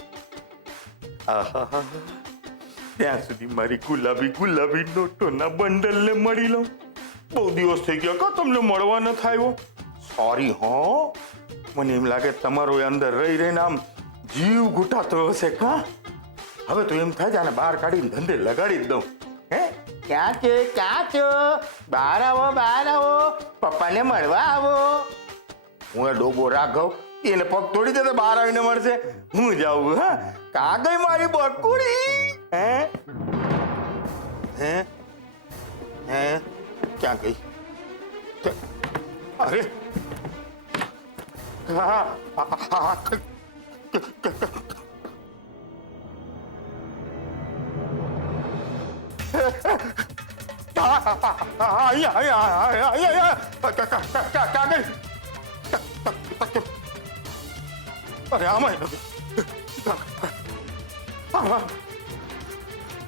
આહાહા. ત્યાં સુધી મારી ગુલાબી નોટોના બંડલને મળી લઉં. બહુ દિવસ થઈ ગયા કા તમને મળવા ન થાય. સોરી હો, મને એમ લાગે તમારો અંદર રહી રહીને આમ જીવ ઘૂંટાતો હશે. કા હવે તો એમ થાય છે આને બહાર કાઢીને ધંધે લગાડી જ દઉં. હે, ક્યાં છો? બહાર આવો, પપ્પાને મળવા આવો. હું એ ડોબો રાઘવ એને પગ તોડી દે તો બહાર આવીને મળશે. હું જાઉં. હા, કા ગઈ મારી બકુડી? હે હે હે ક્યાં ગઈ? અરે હા, અરે આમાં નથી.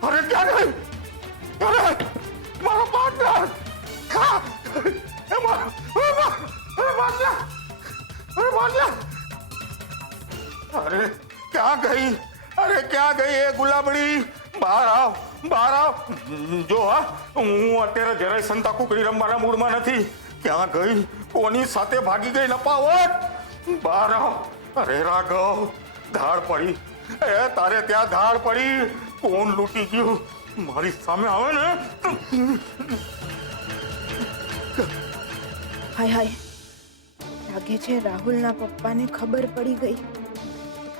અરે ક્યાં ગઈ? અરે મારો પાર્ટનર! ફોન લે. અરે ક્યાં ગઈ? અરે ક્યાં ગઈ એ ગુલાબડી? બહાર આવ, બહાર આવ. જો હા, હું અત્યારે જરાય સંતા કુકડી રમવાના મૂડમાં નથી. ક્યાં ગઈ? કોની સાથે ભાગી ગઈ નપાવટ? બહાર આવ. અરે રાઘવ, ધાડ પડી. એ તારે ત્યાં ધાડ પડી. કોણ લૂંટી ગયું? મારી સામે આવે ને. હાય હાય, લાગે છે રાહુલના પપ્પાને ખબર પડી ગઈ.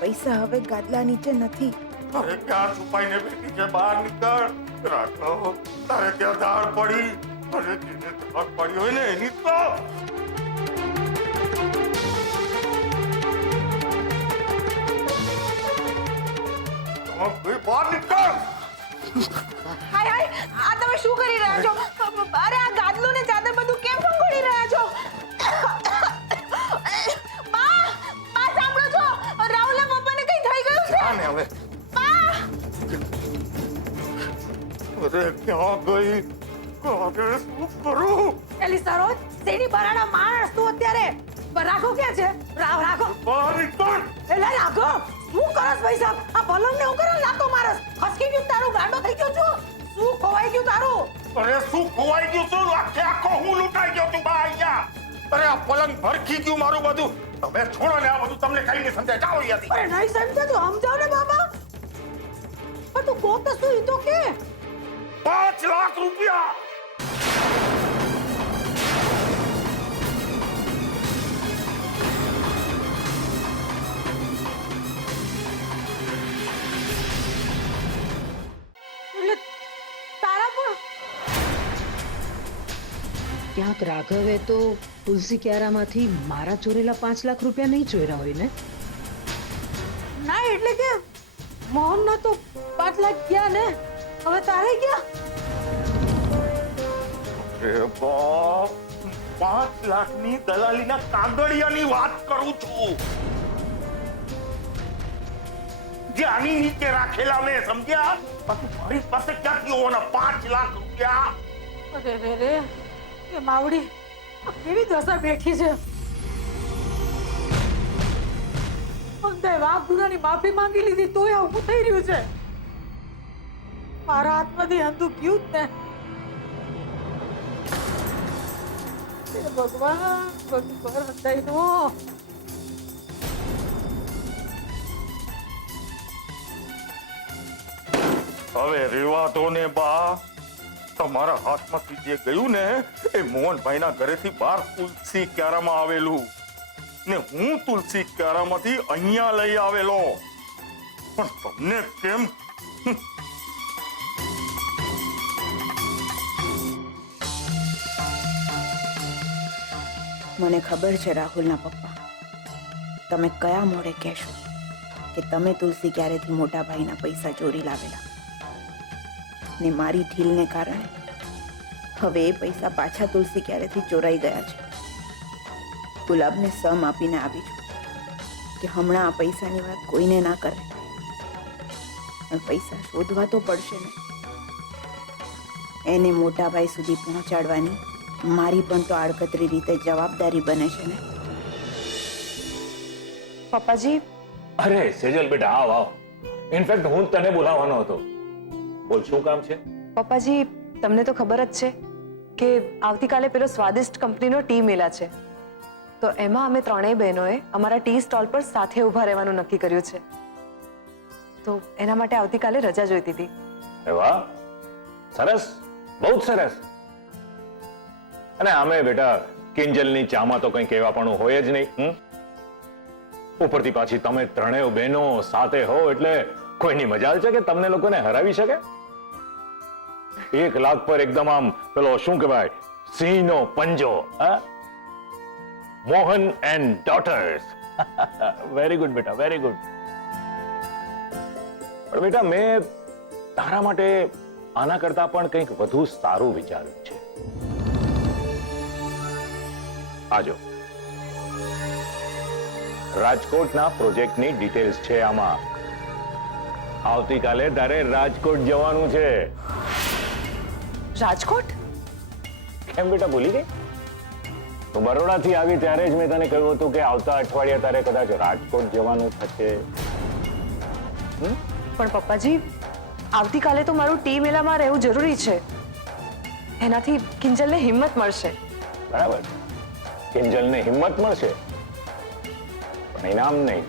પૈસા હવે ગાદલા નીચે નથી. અરે ક્યાં છુપાઈને બેઠી છે? બહાર નીકળ. રાઘવ, તારે ત્યાં ધાડ પડી. અરે જેને ધાડ પડી હોય ને એની તો બહાર નીકળ. હાય હાય, આ તમે શું કરી રહ્યા છો? અરે આ ગાદલું ને ચાદર બધું કેમ ખંખોળી રહ્યા છો? બા, બા સાંભળો છો? રાહુલના પપ્પાને કંઈ થઈ ગયું છે. જા ને હવે. અરે ક્યાં ગઈ? હવે શું કરું? એલી સરોજ, શેની બરાડા માણસ તું અત્યારે. રાઘવ ક્યાં છે? રાઘવ, બહાર નીકળ. એલા રાઘવ, શું કરસ ભાઈ સાહેબ? આ પલંગને હું કરે લાતો મારસ? ખસકી ગયું તારું? ગાંડો થઈ ગયો છું? શું ખોવાઈ ગયું તારું? અરે શું ખોવાઈ ગયું છું? આખે આખો હું લૂંટાઈ ગયો છું બા અહીંયા. અરે આ પલંગ ભરખી ગયું મારું બધું. તમે છોડો ને આ બધું, તમને કઈ નહીં સમજાય. જાઓ અહીંયાથી. અરે નહીં સમજે તો સમજાવ ને બાબા. પણ તું કોક તો શું ઈ તો કે? 5 લાખ રૂપિયા. એટલે તારા પણ ક્યાંક રાઘવે તો તુલસી ક્યારામાંથી મારા ચોરેલા 5 લાખ રૂપિયા નહીં ચોર્યા હોય ને? ના એટલે કે મોહનના તો 5 લાખ ગયા ને, હવે તારે ગયા. અરે બાપ, 5 લાખની દલાલીના કાગળિયાની વાત કરું છું. જે આની નીચે રાખેલા મેં, સમજ્યા? બાકી મારી પાસે ક્યાંથી હોવાના 5 લાખ રૂપિયા? અરે રે રે, એ માવડી આ કેવી દશા બેઠી છે. અંધાએ વાપ ગુનાની માફી માંગી લીધી તોય આવું થઈ રહ્યું છે. મારા હાથમાંથી અંધું ગયું જ ને. હે ભગવાન, ભગવાન અંધાઈનું. હવે રેવા દો ને બા. તમારા હાથમાંથી જે ગયું ને એ મોહનભાઈના ઘરેથી બહાર તુલસી ક્યારામાં આવેલું ને હું તુલસી ક્યારામાંથી અહીંયા લઈ આવેલો. પણ તમને કેમ? મને ખબર છે રાહુલના પપ્પા, તમે કયા મોડે કહેશો કે તમે તુલસી ક્યારેથી મોટા ભાઈના પૈસા ચોરી લાવેલા ને મારી ઢીલને કારણે હવે એ પૈસા પાછા તુલસી ક્યારેથી ચોરાઈ ગયા છે. ગુલાબને સમ આપીને આવી છું કે હમણાં આ પૈસાની વાત કોઈને ના કરે, પણ પૈસા શોધવા તો પડશે ને. એને મોટા ભાઈ સુધી પહોંચાડવાની મારી પણ તો આડકતરી રીતે જવાબદારી બને છે ને. પપ્પાજી, અરે સેજલ બેટા આવ આવ. ઇનફેક્ટ હું જ તને બોલાવવાનો હતો. બોલ શું કામ છે? પપ્પાજી, તમને તો ખબર જ છે કે આવતીકાલે પેલો સ્વાદિષ્ટ કંપનીનો ટી મેલા છે. તો એમાં અમે ત્રણેય બહેનોએ અમારા ટી સ્ટોલ પર સાથે ઊભા રહેવાનું નક્કી કર્યું છે. તો એના માટે આવતીકાલે રજા જોઈતી હતી. અરે વાહ, સરસ, બહુ જ સરસ. અને આમે બેટા કિંજલની ચામાં તો કંઈ કહેવાપણું હોય જ નહીં. ઉપરથી પાછી તમે ત્રણેય બહેનો સાથે હો એટલે કોઈની મજાલ છે કે તમને લોકોને હરાવી શકે? 1 લાખ પર એકદમ આમ પેલો શું કહેવાય, સિંહનો પંજો. Mohan and daughters. Very good બેટા, વેરી ગુડ. પણ બેટા મેં તારા માટે આના કરતા પણ કંઈક વધુ સારું વિચાર્યું છે. આજો રાજકોટના પ્રોજેક્ટની ડિટેલ્સ છે આમાં. આવતીકાલે તારે રાજકોટ જવાનું છે. રાજકોટ? કેમ બેટા ભૂલી ગઈ? તો બરોડાથી આવી ત્યારે જ મેં તને કહ્યું હતું કે આવતા અઠવાડિયે તારે કદાચ રાજકોટ જવાનું થશે. પણ પપ્પાજી, આવતીકાલે તો મારું ટી મેળામાં રહેવું જરૂરી છે. એનાથી કિંજલને હિંમત મળશે. બરાબર, કિંજલને હિંમત મળશે પણ ઇનામ નહીં.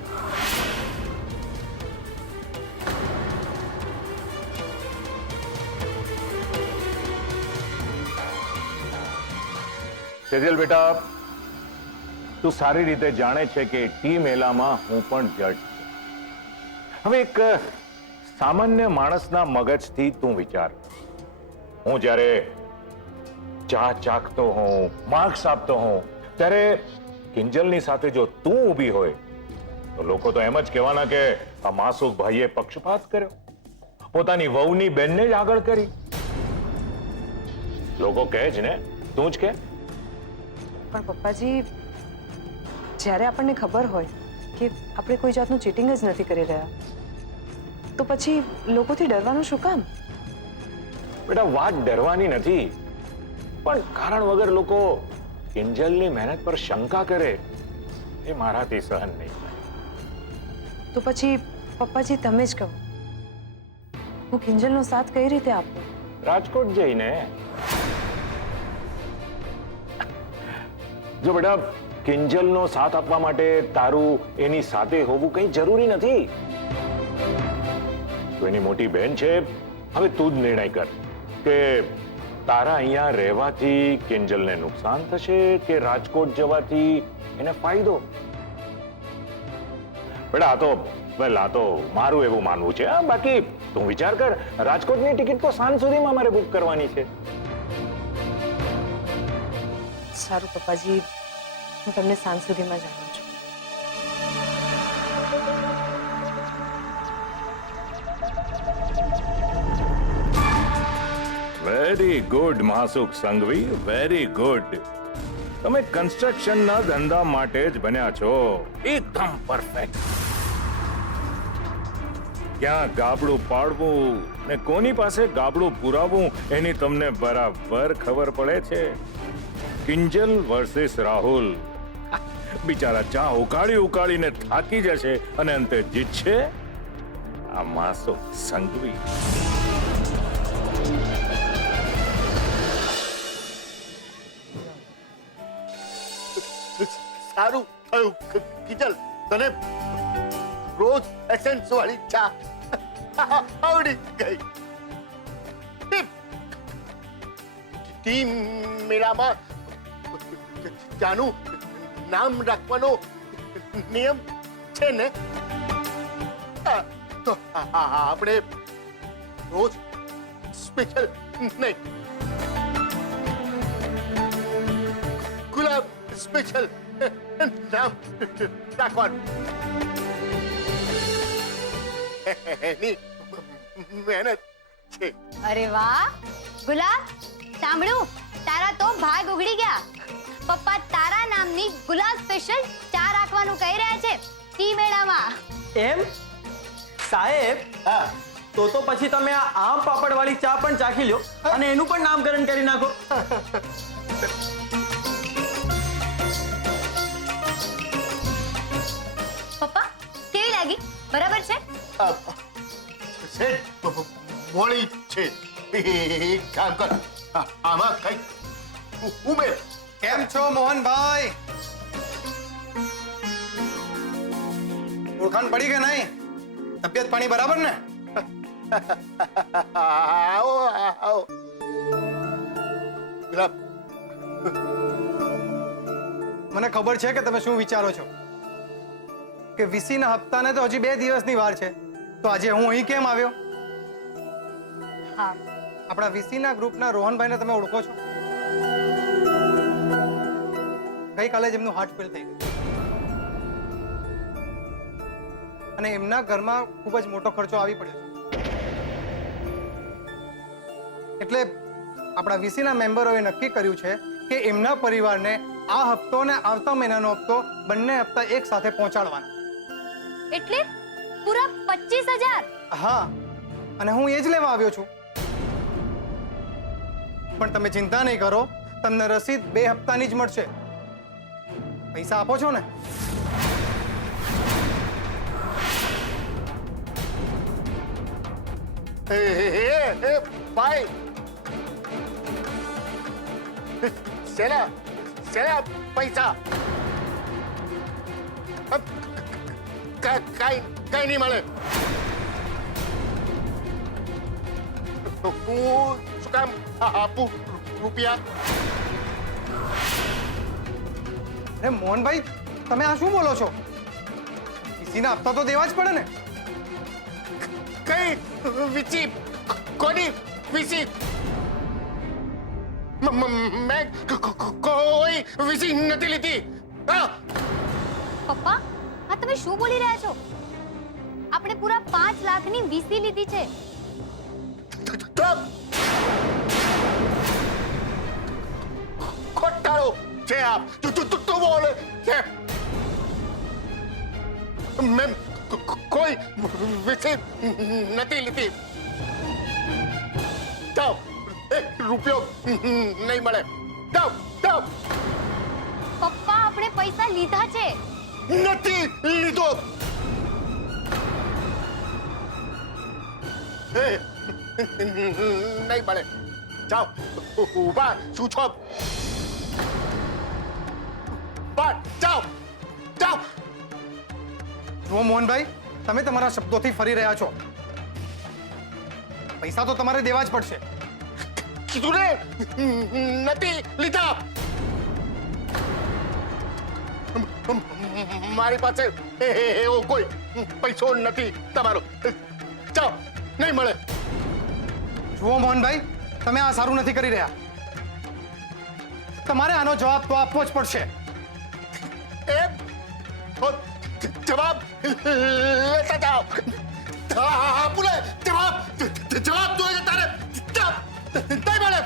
સેજલ બેટા, તું સારી રીતે જાણે છે કે ટી મેળામાં હું પણ જજ છું. હવે એક સામાન્ય માણસના મગજથી તું વિચાર. હું જ્યારે ચા ચાખતો હોઉં, માર્ક્સ આપતો હોઉં, ત્યારે કિંજલની સાથે જો તું ઊભી હોય તો લોકો તો એમ જ કહેવાના કે આ માસૂક ભાઈએ પક્ષપાત કર્યો, પોતાની વહુની બેનને જ આગળ કરી. લોકો કહે જ ને, તું જ કે. પણ પપ્પાજી, જ્યારે આપણને ખબર હોય કે આપણે કોઈ જાતનું ચીટિંગ જ નથી કરી રહ્યા, તો પછી લોકોથી ડરવાનું શું કામ? બેટા, વાત ડરવાની નથી, પણ કારણ વગર લોકો કિંજલની મહેનત પર શંકા કરે એ મારાથી સહન નહીં થાય. તો પછી પપ્પાજી તમે જ કહો, હું કિંજલનો સાથ કઈ રીતે આપું? રાજકોટ જઈને. જો બેટા, કિંજલનો સાથ આપવા માટે તારું એની સાથે હોવું કંઈ જરૂરી નથી. તો એની મોટી બહેન છે, હવે તું જ નિર્ણય કર કે તારા અહીંયા રહેવાથી કિંજલને નુકસાન થશે કે રાજકોટ જવાથી એને ફાયદો. બેટા, આ તો મારું એવું માનવું છે. બાકી તું વિચાર કર, રાજકોટની ટિકિટ તો સાંજ સુધીમાં મારે બુક કરવાની છે. સારું પપ્પાજી, હું તમને સાંજ સુધીમાં જાણું છું. Very good Masuk Sanghvi, very good. તમે કન્સ્ટ્રક્શનના ધંધા માટે જ બન્યા છો. એકદમ પરફેક્ટ. ક્યાં ગાબડું પાડવું ને કોની પાસે ગાબડું પુરાવવું એની તમને બરાબર ખબર પડે છે. કિંજલ વર્સિસ રાહુલ. બિચારા ચા ઉકાળીને થાકી જશે અને અંતે જીતશે આ માસુક સંઘવી. સારું થયું કિંજલ, તને રોજ એસેન્સ વાળી ચા આવડી ગઈ. ટીમ મેળામાં ચાનું નામ રાખવાનો નિયમ છે ને, તો આપણે રોજ સ્પેશિયલ નહીં, ગુલાબ સ્પેશિયલ નામ રાખવાનું. એની મહેનત છે. અરે વાહ ગુલાબ, સાંભળું, તારા તો ભાગ ઉગડી ગયા. પપ્પા તારા નામની ગુલાબ સ્પેશિયલ ચા રાખવાનું કહી રહ્યા છે ટી મેળામાં. એમ સાહેબ, તો પછી તમે આ આમ પાપડ વાળી ચા પણ ચાખી લો અને એનું પણ નામકરણ કરી નાખો. પપ્પા કેવી લાગી? બરાબર છે? મોળી છે. એક કામ કર, આમાં કઈ ઉમેર. કેમ છો મોહનભાઈ? ઓળખાણ પડી કે નહીં? તબિયત પાણી બરાબર ને? આવો આવો. ગુલાબ, મને ખબર છે કે તમે શું વિચારો છો કે વીસીના હપ્તાને તો હજી 2 દિવસની વાર છે, તો આજે હું અહીં કેમ આવ્યો? હા, આપણા વીસીના ગ્રુપના રોહનભાઈને તમે ઓળખો છો? ગઈકાલે જ એમનું હાર્ટ ફેલ થઈ ગયું અને એમના ઘરમાં ખૂબ જ મોટો ખર્ચો આવી પડ્યો છે. એટલે આપણા વીસીના મેમ્બરોએ નક્કી કર્યું છે કે એમના પરિવારને આ હપ્તો અને આવતા મહિનાનો હપ્તો બંને હપ્તા એક સાથે પહોંચાડવાના. એટલે પૂરા 25,000? હા, અને હું એ જ લેવા આવ્યો છું. પણ તમે ચિંતા નહીં કરો, તમને રસીદ 2 હપ્તાની જ મળશે. પૈસા આપો છો ને? ભાઈ શેના શેના પૈસા? કઈ નહીં મળે. હું શું કામ આપું રૂપિયા? અરે મોહનભાઈ, તમે આ શું બોલો છો? કિસીના હપ્તા તો દેવા જ પડે ને. કઈ વીસી? કોની વીસી? મેં કોઈ વીસી નથી લીધી. પપ્પા, આ તમે શું બોલી રહ્યા છો? આપણે પૂરા 5 લાખની વીસી લીધી છે. ખોટારો છે આપ. તું બોલે છે. મેં કોઈ વીસી નથી લીધી. જાઓ, 1 રૂપિયો નહીં મળે. જાઓ જાઓ. પપ્પા, આપણે પૈસા લીધા છે. નથી લીધો. નહીં મળે. જાઓ, ઊભા શું છો? જાઓ જાઓ. જુઓ મોહનભાઈ, તમે તમારા શબ્દોથી ફરી રહ્યા છો. પૈસા તો તમારે દેવા જ પડશે. કીધું ને નથી લીધા. મારી પાસે એવો કોઈ પૈસો નથી તમારો. જાઓ, નહીં મળે. જુઓ મોહનભાઈ, તમે આ સારું નથી કરી રહ્યા. તમારે આનો જવાબ તો આપવો જ પડશે. જવાબ લેતા જાઓ. આપું ને જવાબ. જવાબ જોઈએ તારે. નહીં મળે.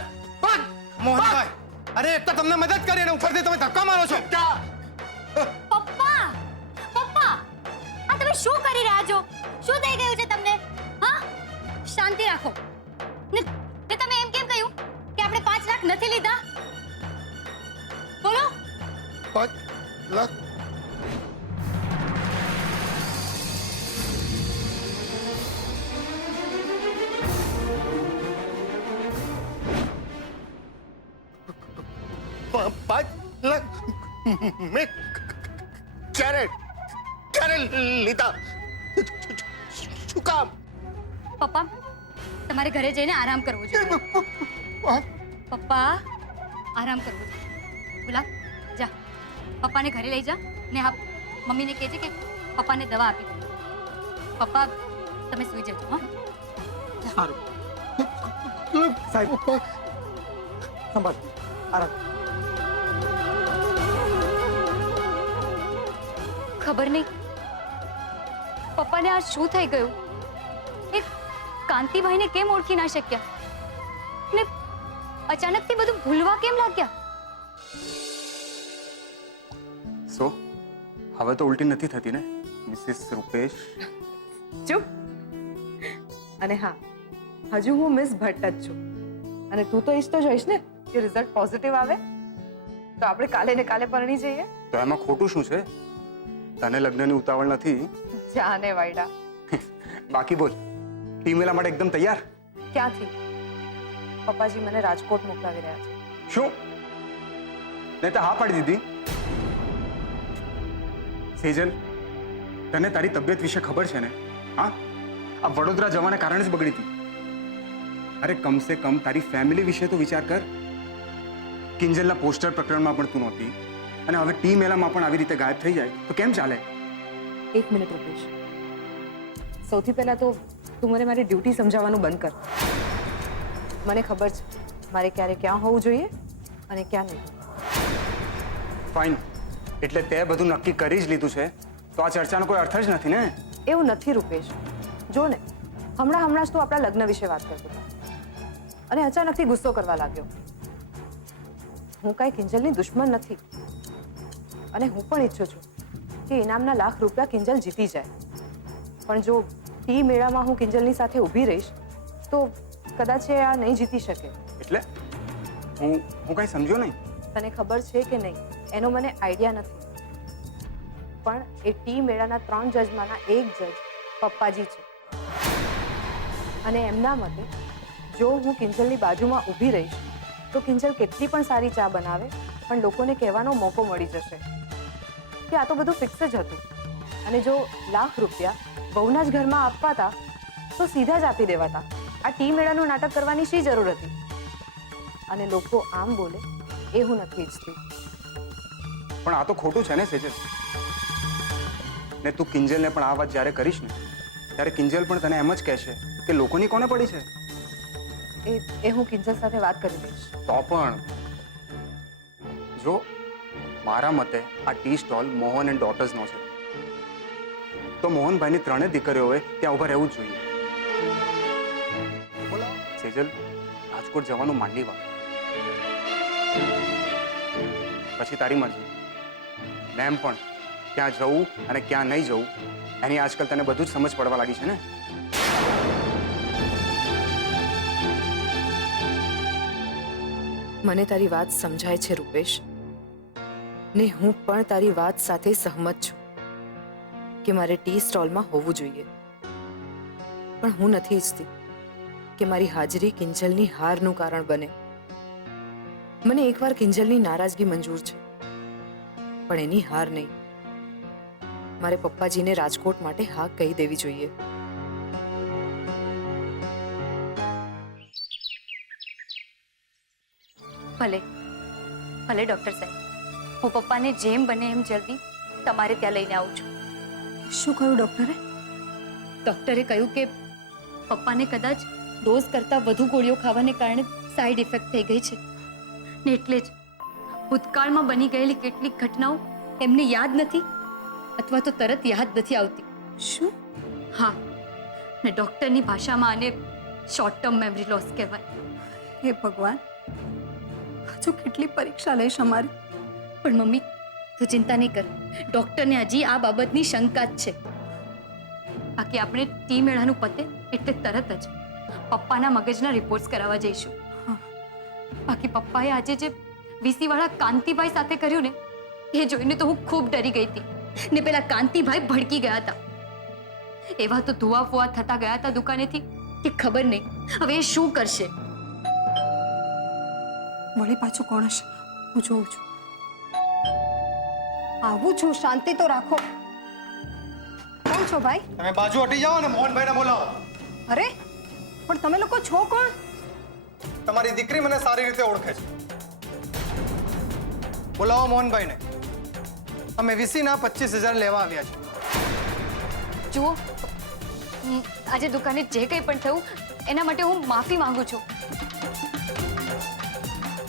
મોહનભાઈ, અરે એક તો તમને મદદ કરી અને ઉપરથી તમે ધક્કા મારો છો. પપ્પા, પપ્પા, આ તમે શું કરી રહ્યા છો? શું થઈ ગયું છે તમને? હા, શાંતિ રાખો. ને તમે એમ કેમ કહ્યું કે આપણે 5 લાખ નથી લીધા? બોલો. 5 લાખ? મેં ક્યારે લીધા? શું કામ? પપ્પા, તમારે ઘરે જઈને આરામ કરવો જોઈએ. પપ્પા, આરામ કરવો જોઈએ. ગુલાબ, જા, પપ્પાને ઘરે લઈ જા ને હા, મમ્મીને કહેજે કે પપ્પાને દવા આપી દે. પપ્પા, તમે સૂઈ જજો. હા, સારું. સાહેબ, સંભાળ, આરામ. ખબર નહીં પપ્પાને આ શું થઈ ગયું. એક કાંતિભાઈને કેમ ઓળખી ના શક્યા ને અચાનકથી બધું ભૂલવા કેમ લાગ્યા? સો હવે તો ઉલટી નથી થતી ને મિસિસ રૂપેશ? ચૂપ. અને હા, હજુ હું મિસ ભટ્ટ જ છું. અને તું તો ઈચ્છતો જ હોઈશ ને કે રિઝલ્ટ પોઝિટિવ આવે તો આપણે કાલે ને કાલે પરણી જઈએ. તો એમાં ખોટું શું છે? તને લગ્નની ઉતાવળ નથી. જાને વાયડા. બાકી બોલ, ટીમ વેલા માટે એકદમ તૈયાર? ક્યાંથી? પપ્પાજી મને રાજકોટ મોકલાવી રહ્યા છે. શું? નહીં તો હા પાડી દીધી. સેજલ, તને તારી તબિયત વિશે ખબર છે ને? હા, આ વડોદરા જવાના કારણે જ બગડી હતી. અરે કમસે કમ તારી ફેમિલી વિશે તો વિચાર કર. કિંજલના પોસ્ટર પ્રકરણમાં પણ તું નહોતી અને હવે ટીમ મેલામાં પણ આવી રીતે ગાયબ થઈ જાય તો કેમ ચાલે? 1 મિનિટ રૂપેશ. સૌથી પહેલા તો તું મને મારી ડ્યુટી સમજાવવાનું બંધ કર. મને ખબર છે મારે ક્યારે ક્યાં હોવું જોઈએ અને ક્યાં નહીં. ફાઇન, એટલે તે બધું નક્કી કરી જ લીધું છે તો આ ચર્ચાનો કોઈ અર્થ જ નથી ને? એવું નથી રૂપેશ. જો ને, હમણાં જ તું આપણા લગ્ન વિશે વાત કરતો હતો અને અચાનકથી ગુસ્સો કરવા લાગ્યો. હું કાંઈ કિંજલની દુશ્મન નથી અને હું પણ ઈચ્છું છું કે ઇનામના લાખ રૂપિયા કિંજલ જીતી જાય. પણ જો ટી મેળામાં હું કિંજલની સાથે ઊભી રહીશ તો કદાચ એ આ નહીં જીતી શકે. એટલે હું કાંઈ સમજ્યો નહીં. તને ખબર છે કે નહીં એનો મને આઈડિયા નથી, પણ એ ટી મેળાના 3 જજમાંના એક જજ પપ્પાજી છે અને એમના મતે જો હું કિંજલની બાજુમાં ઊભી રહીશ તો કિંજલ કેટલી પણ સારી ચા બનાવે પણ લોકોને કહેવાનો મોકો મળી જશે કે આ તો બધું ફિક્સ જ હતું અને જો લાખ રૂપિયા બહુના જ ઘરમાં આપવાતા તો સીધા જ આપી દેવાતા. આ ટી મેળાનું નાટક કરવાની શી જરૂર હતી? અને લોકો આમ બોલે એ હું નથી ઈચ્છતી. પણ આ તો ખોટું છે ને સેજલ. ને તું કિંજલને પણ આ વાત જ્યારે કરીશ ને ત્યારે કિંજલ પણ તને એમ જ કહેશે કે લોકોની કોને પડી છે. એ હું કિંજલ સાથે વાત કરી લઈશ. તો પણ જો મારા મતે આ ટી સ્ટોલ મોહન એન્ડ ડોટર્સનો છે તો મોહનભાઈની 3 દીકરીઓએ ત્યાં ઉભા રહેવું જ જોઈએ. સેજલ, રાજકોટ જવાનું માંડી વાત, પછી તારી મરજી. ને એમ પણ ક્યાં જવું અને ક્યાં નહીં જવું એની આજકાલ તને બધું જ સમજ પડવા લાગી છે ને. મને તારી વાત સમજાય છે રૂપેશ, ને હું પણ તારી વાત સાથે સહમત છું કે મારે ટી સ્ટોલમાં હોવું જોઈએ, પણ હું નથી ઈચ્છતી કે મારી હાજરી કિંજલની હારનું કારણ બને. મને એકવાર કિંજલની નારાજગી મંજૂર છે પણ એની હાર નહીં. મારે પપ્પાજીને રાજકોટ માટે હા કહી દેવી જોઈએ. ભલે ભલે ડૉક્ટર સાહેબ, હું પપ્પાને જેમ બને એમ જલ્દી તમારે ત્યાં લઈને આવું છું. શું કહ્યું ડૉક્ટરે? ડૉક્ટરે કહ્યું કે પપ્પાને કદાચ ડોઝ કરતાં વધુ ગોળીઓ ખાવાને કારણે સાઈડ ઇફેક્ટ થઈ ગઈ છે ને એટલે જ ભૂતકાળમાં બની ગયેલી કેટલીક ઘટનાઓ એમને યાદ નથી અથવા તો તરત યાદ નથી આવતી. શું? હા, ને ડૉક્ટરની ભાષામાં આને શોર્ટ ટર્મ મેમરી લોસ કહેવાય. હે ભગવાન, હજુ કેટલી પરીક્ષા લઈશ અમારી? પણ મમ્મી તું ચિંતા નહીં કર, ડૉક્ટરને હજી આ બાબતની શંકા જ છે. બાકી આપણે ટી મેળાનું પતે એટલે તરત જ પપ્પાના મગજના રિપોર્ટ્સ કરાવવા જઈશું. બાકી પપ્પાએ આજે જે વીસી વાળા કાંતિભાઈ સાથે કર્યું ને એ જોઈને તો હું ખૂબ ડરી ગઈ હતી ને પેલા કાંતિભાઈ ભડકી ગયા હતા. એવા તો ધુઆ ફુઆ થતા ગયા હતા દુકાનેથી કે ખબર નહીં હવે એ શું કરશે. વળી પાછું કોણ હશે? હું જોઉં છું. આવું છું, શાંતિ તો રાખો. કોણ છો ભાઈ? તમે બાજુ હટી જાઓ ને મોહનભાઈને બોલાવો. અરે પણ તમે લોકો છો કોણ? તમારી દીકરી મને સારી રીતે ઓળખે છે. બોલાવો મોહનભાઈને. અમે વીસીના 25,000 લેવા આવ્યા છીએ. જુઓ, આજે દુકાને જે કંઈ પણ થયું એના માટે હું માફી માંગુ છું,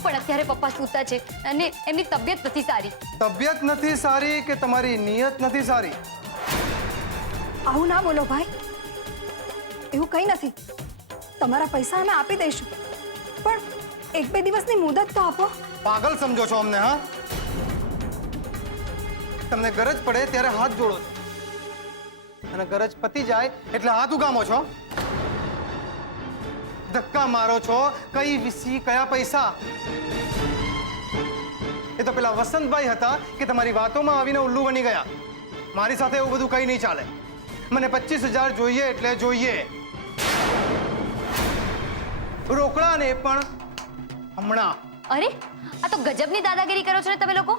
પણ અત્યારે પપ્પા સૂતા છે અને એમની તબિયત નથી સારી. તબિયત નથી સારી કે તમારી નિયત નથી સારી? આવું ના બોલો ભાઈ, એવું કંઈ નથી. તમારા પૈસા અમે આપી દઈશું, પણ 1-2 દિવસની મુદત તો આપો. પાગલ સમજો છો અમને? હા, તમને ગરજ પડે ત્યારે હાથ જોડો છો અને ગરજ પતી જાય એટલે હાથ ઉગામો છો. ધક્કા મારો છો. કઈ વીસી, કયા પૈસા? એ તો પેલા વસંતભાઈ હતા કે તમારી વાતોમાં આવીને ઉલ્લુ બની ગયા. મારી સાથે એવું બધું કઈ નહીં ચાલે. મને 25,000 જોઈએ એટલે જોઈએ. રોકડા ને પણ હમણાં. અરે આ તો ગજબની દાદાગીરી કરો છો ને તમે લોકો.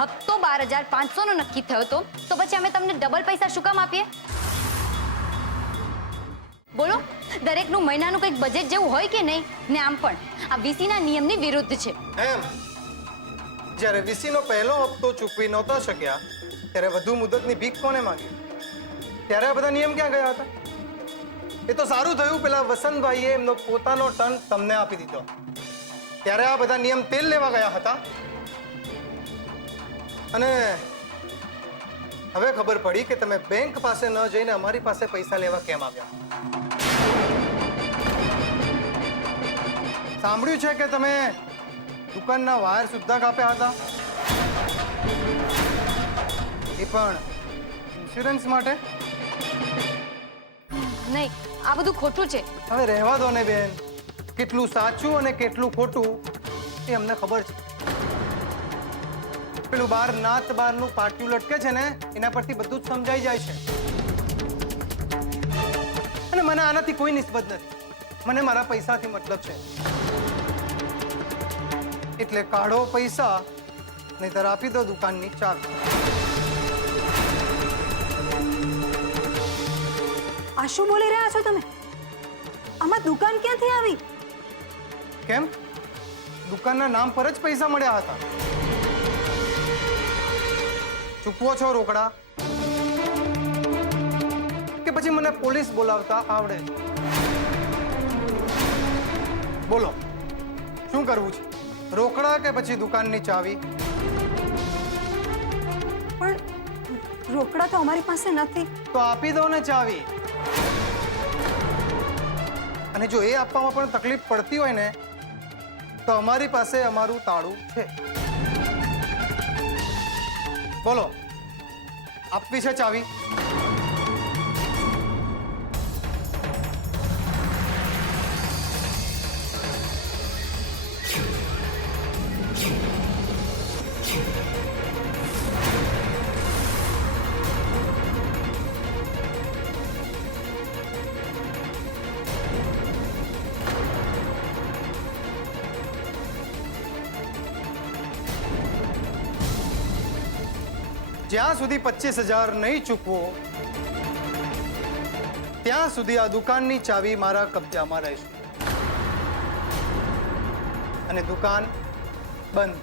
હપ્તો 12,500 નો નક્કી થયો તો પછી અમે તમને ડબલ પૈસા શું કામ આપીએ? બોલો, દરેકનું મહિનાનું કંઈક બજેટ જેવું હોય કે નહીં? ને આમ પણ આ વીસીના નિયમની વિરુદ્ધ છે. એમ જ્યારે વીસીનો પહેલો હપ્તો ચૂકવી નહોતા શક્યા ત્યારે વધુ મુદતની ભીખ કોને માંગી? ત્યારે આ બધા નિયમ ક્યાં ગયા હતા? એ તો સારું થયું પેલા વસંતભાઈએ એમનો પોતાનો ટન તમને આપી દીધો. ત્યારે આ બધા નિયમ તેલ લેવા ગયા હતા. અને હવે ખબર પડી કે તમે બેંક પાસે ન જઈને અમારી પાસે પૈસા લેવા કેમ આવ્યા. સાંભળ્યું છે કે તમે દુકાનના વાયર સુદ્ધા કાપ્યા હતા, એ પણ ઇન્સ્યોરન્સ માટે. નહીં, આ બધું ખોટું છે. હવે રહેવા દો ને બેન, કેટલું સાચું અને કેટલું ખોટું એ અમને ખબર છે. પેલું બાર નાત બારનું પાટિયું લટકે છે ને એના પરથી બધું જ સમજાઈ જાય છે. અને મને આનાથી કોઈ નિસ્બત નથી. મને મારા પૈસાથી મતલબ છે. એટલે કાઢો પૈસા, નહીંતર આપી દો દુકાનની ચાવી. આ શું બોલી રહ્યા છો તમે? આમાં દુકાન ક્યાંથી આવી? કેમ? દુકાનના નામ પર જ પૈસા મળ્યા હતા. ચૂકવો છો રોકડા કે પછી મને પોલીસ બોલાવતા આવડે? બોલો, શું કરવું છે? રોકડા કે પછી દુકાનની ચાવી? પણ રોકડા તો અમારી પાસે નથી. તો આપી દો ને ચાવી. અને જો એ આપવામાં પણ તકલીફ પડતી હોય ને તો અમારી પાસે અમારું તાળું છે. બોલો, આપવી છે ચાવી? જ્યાં સુધી 25,000 નહીં ચૂકવો ત્યાં સુધી આ દુકાનની ચાવી મારા કબજામાં રહેશે અને દુકાન બંધ.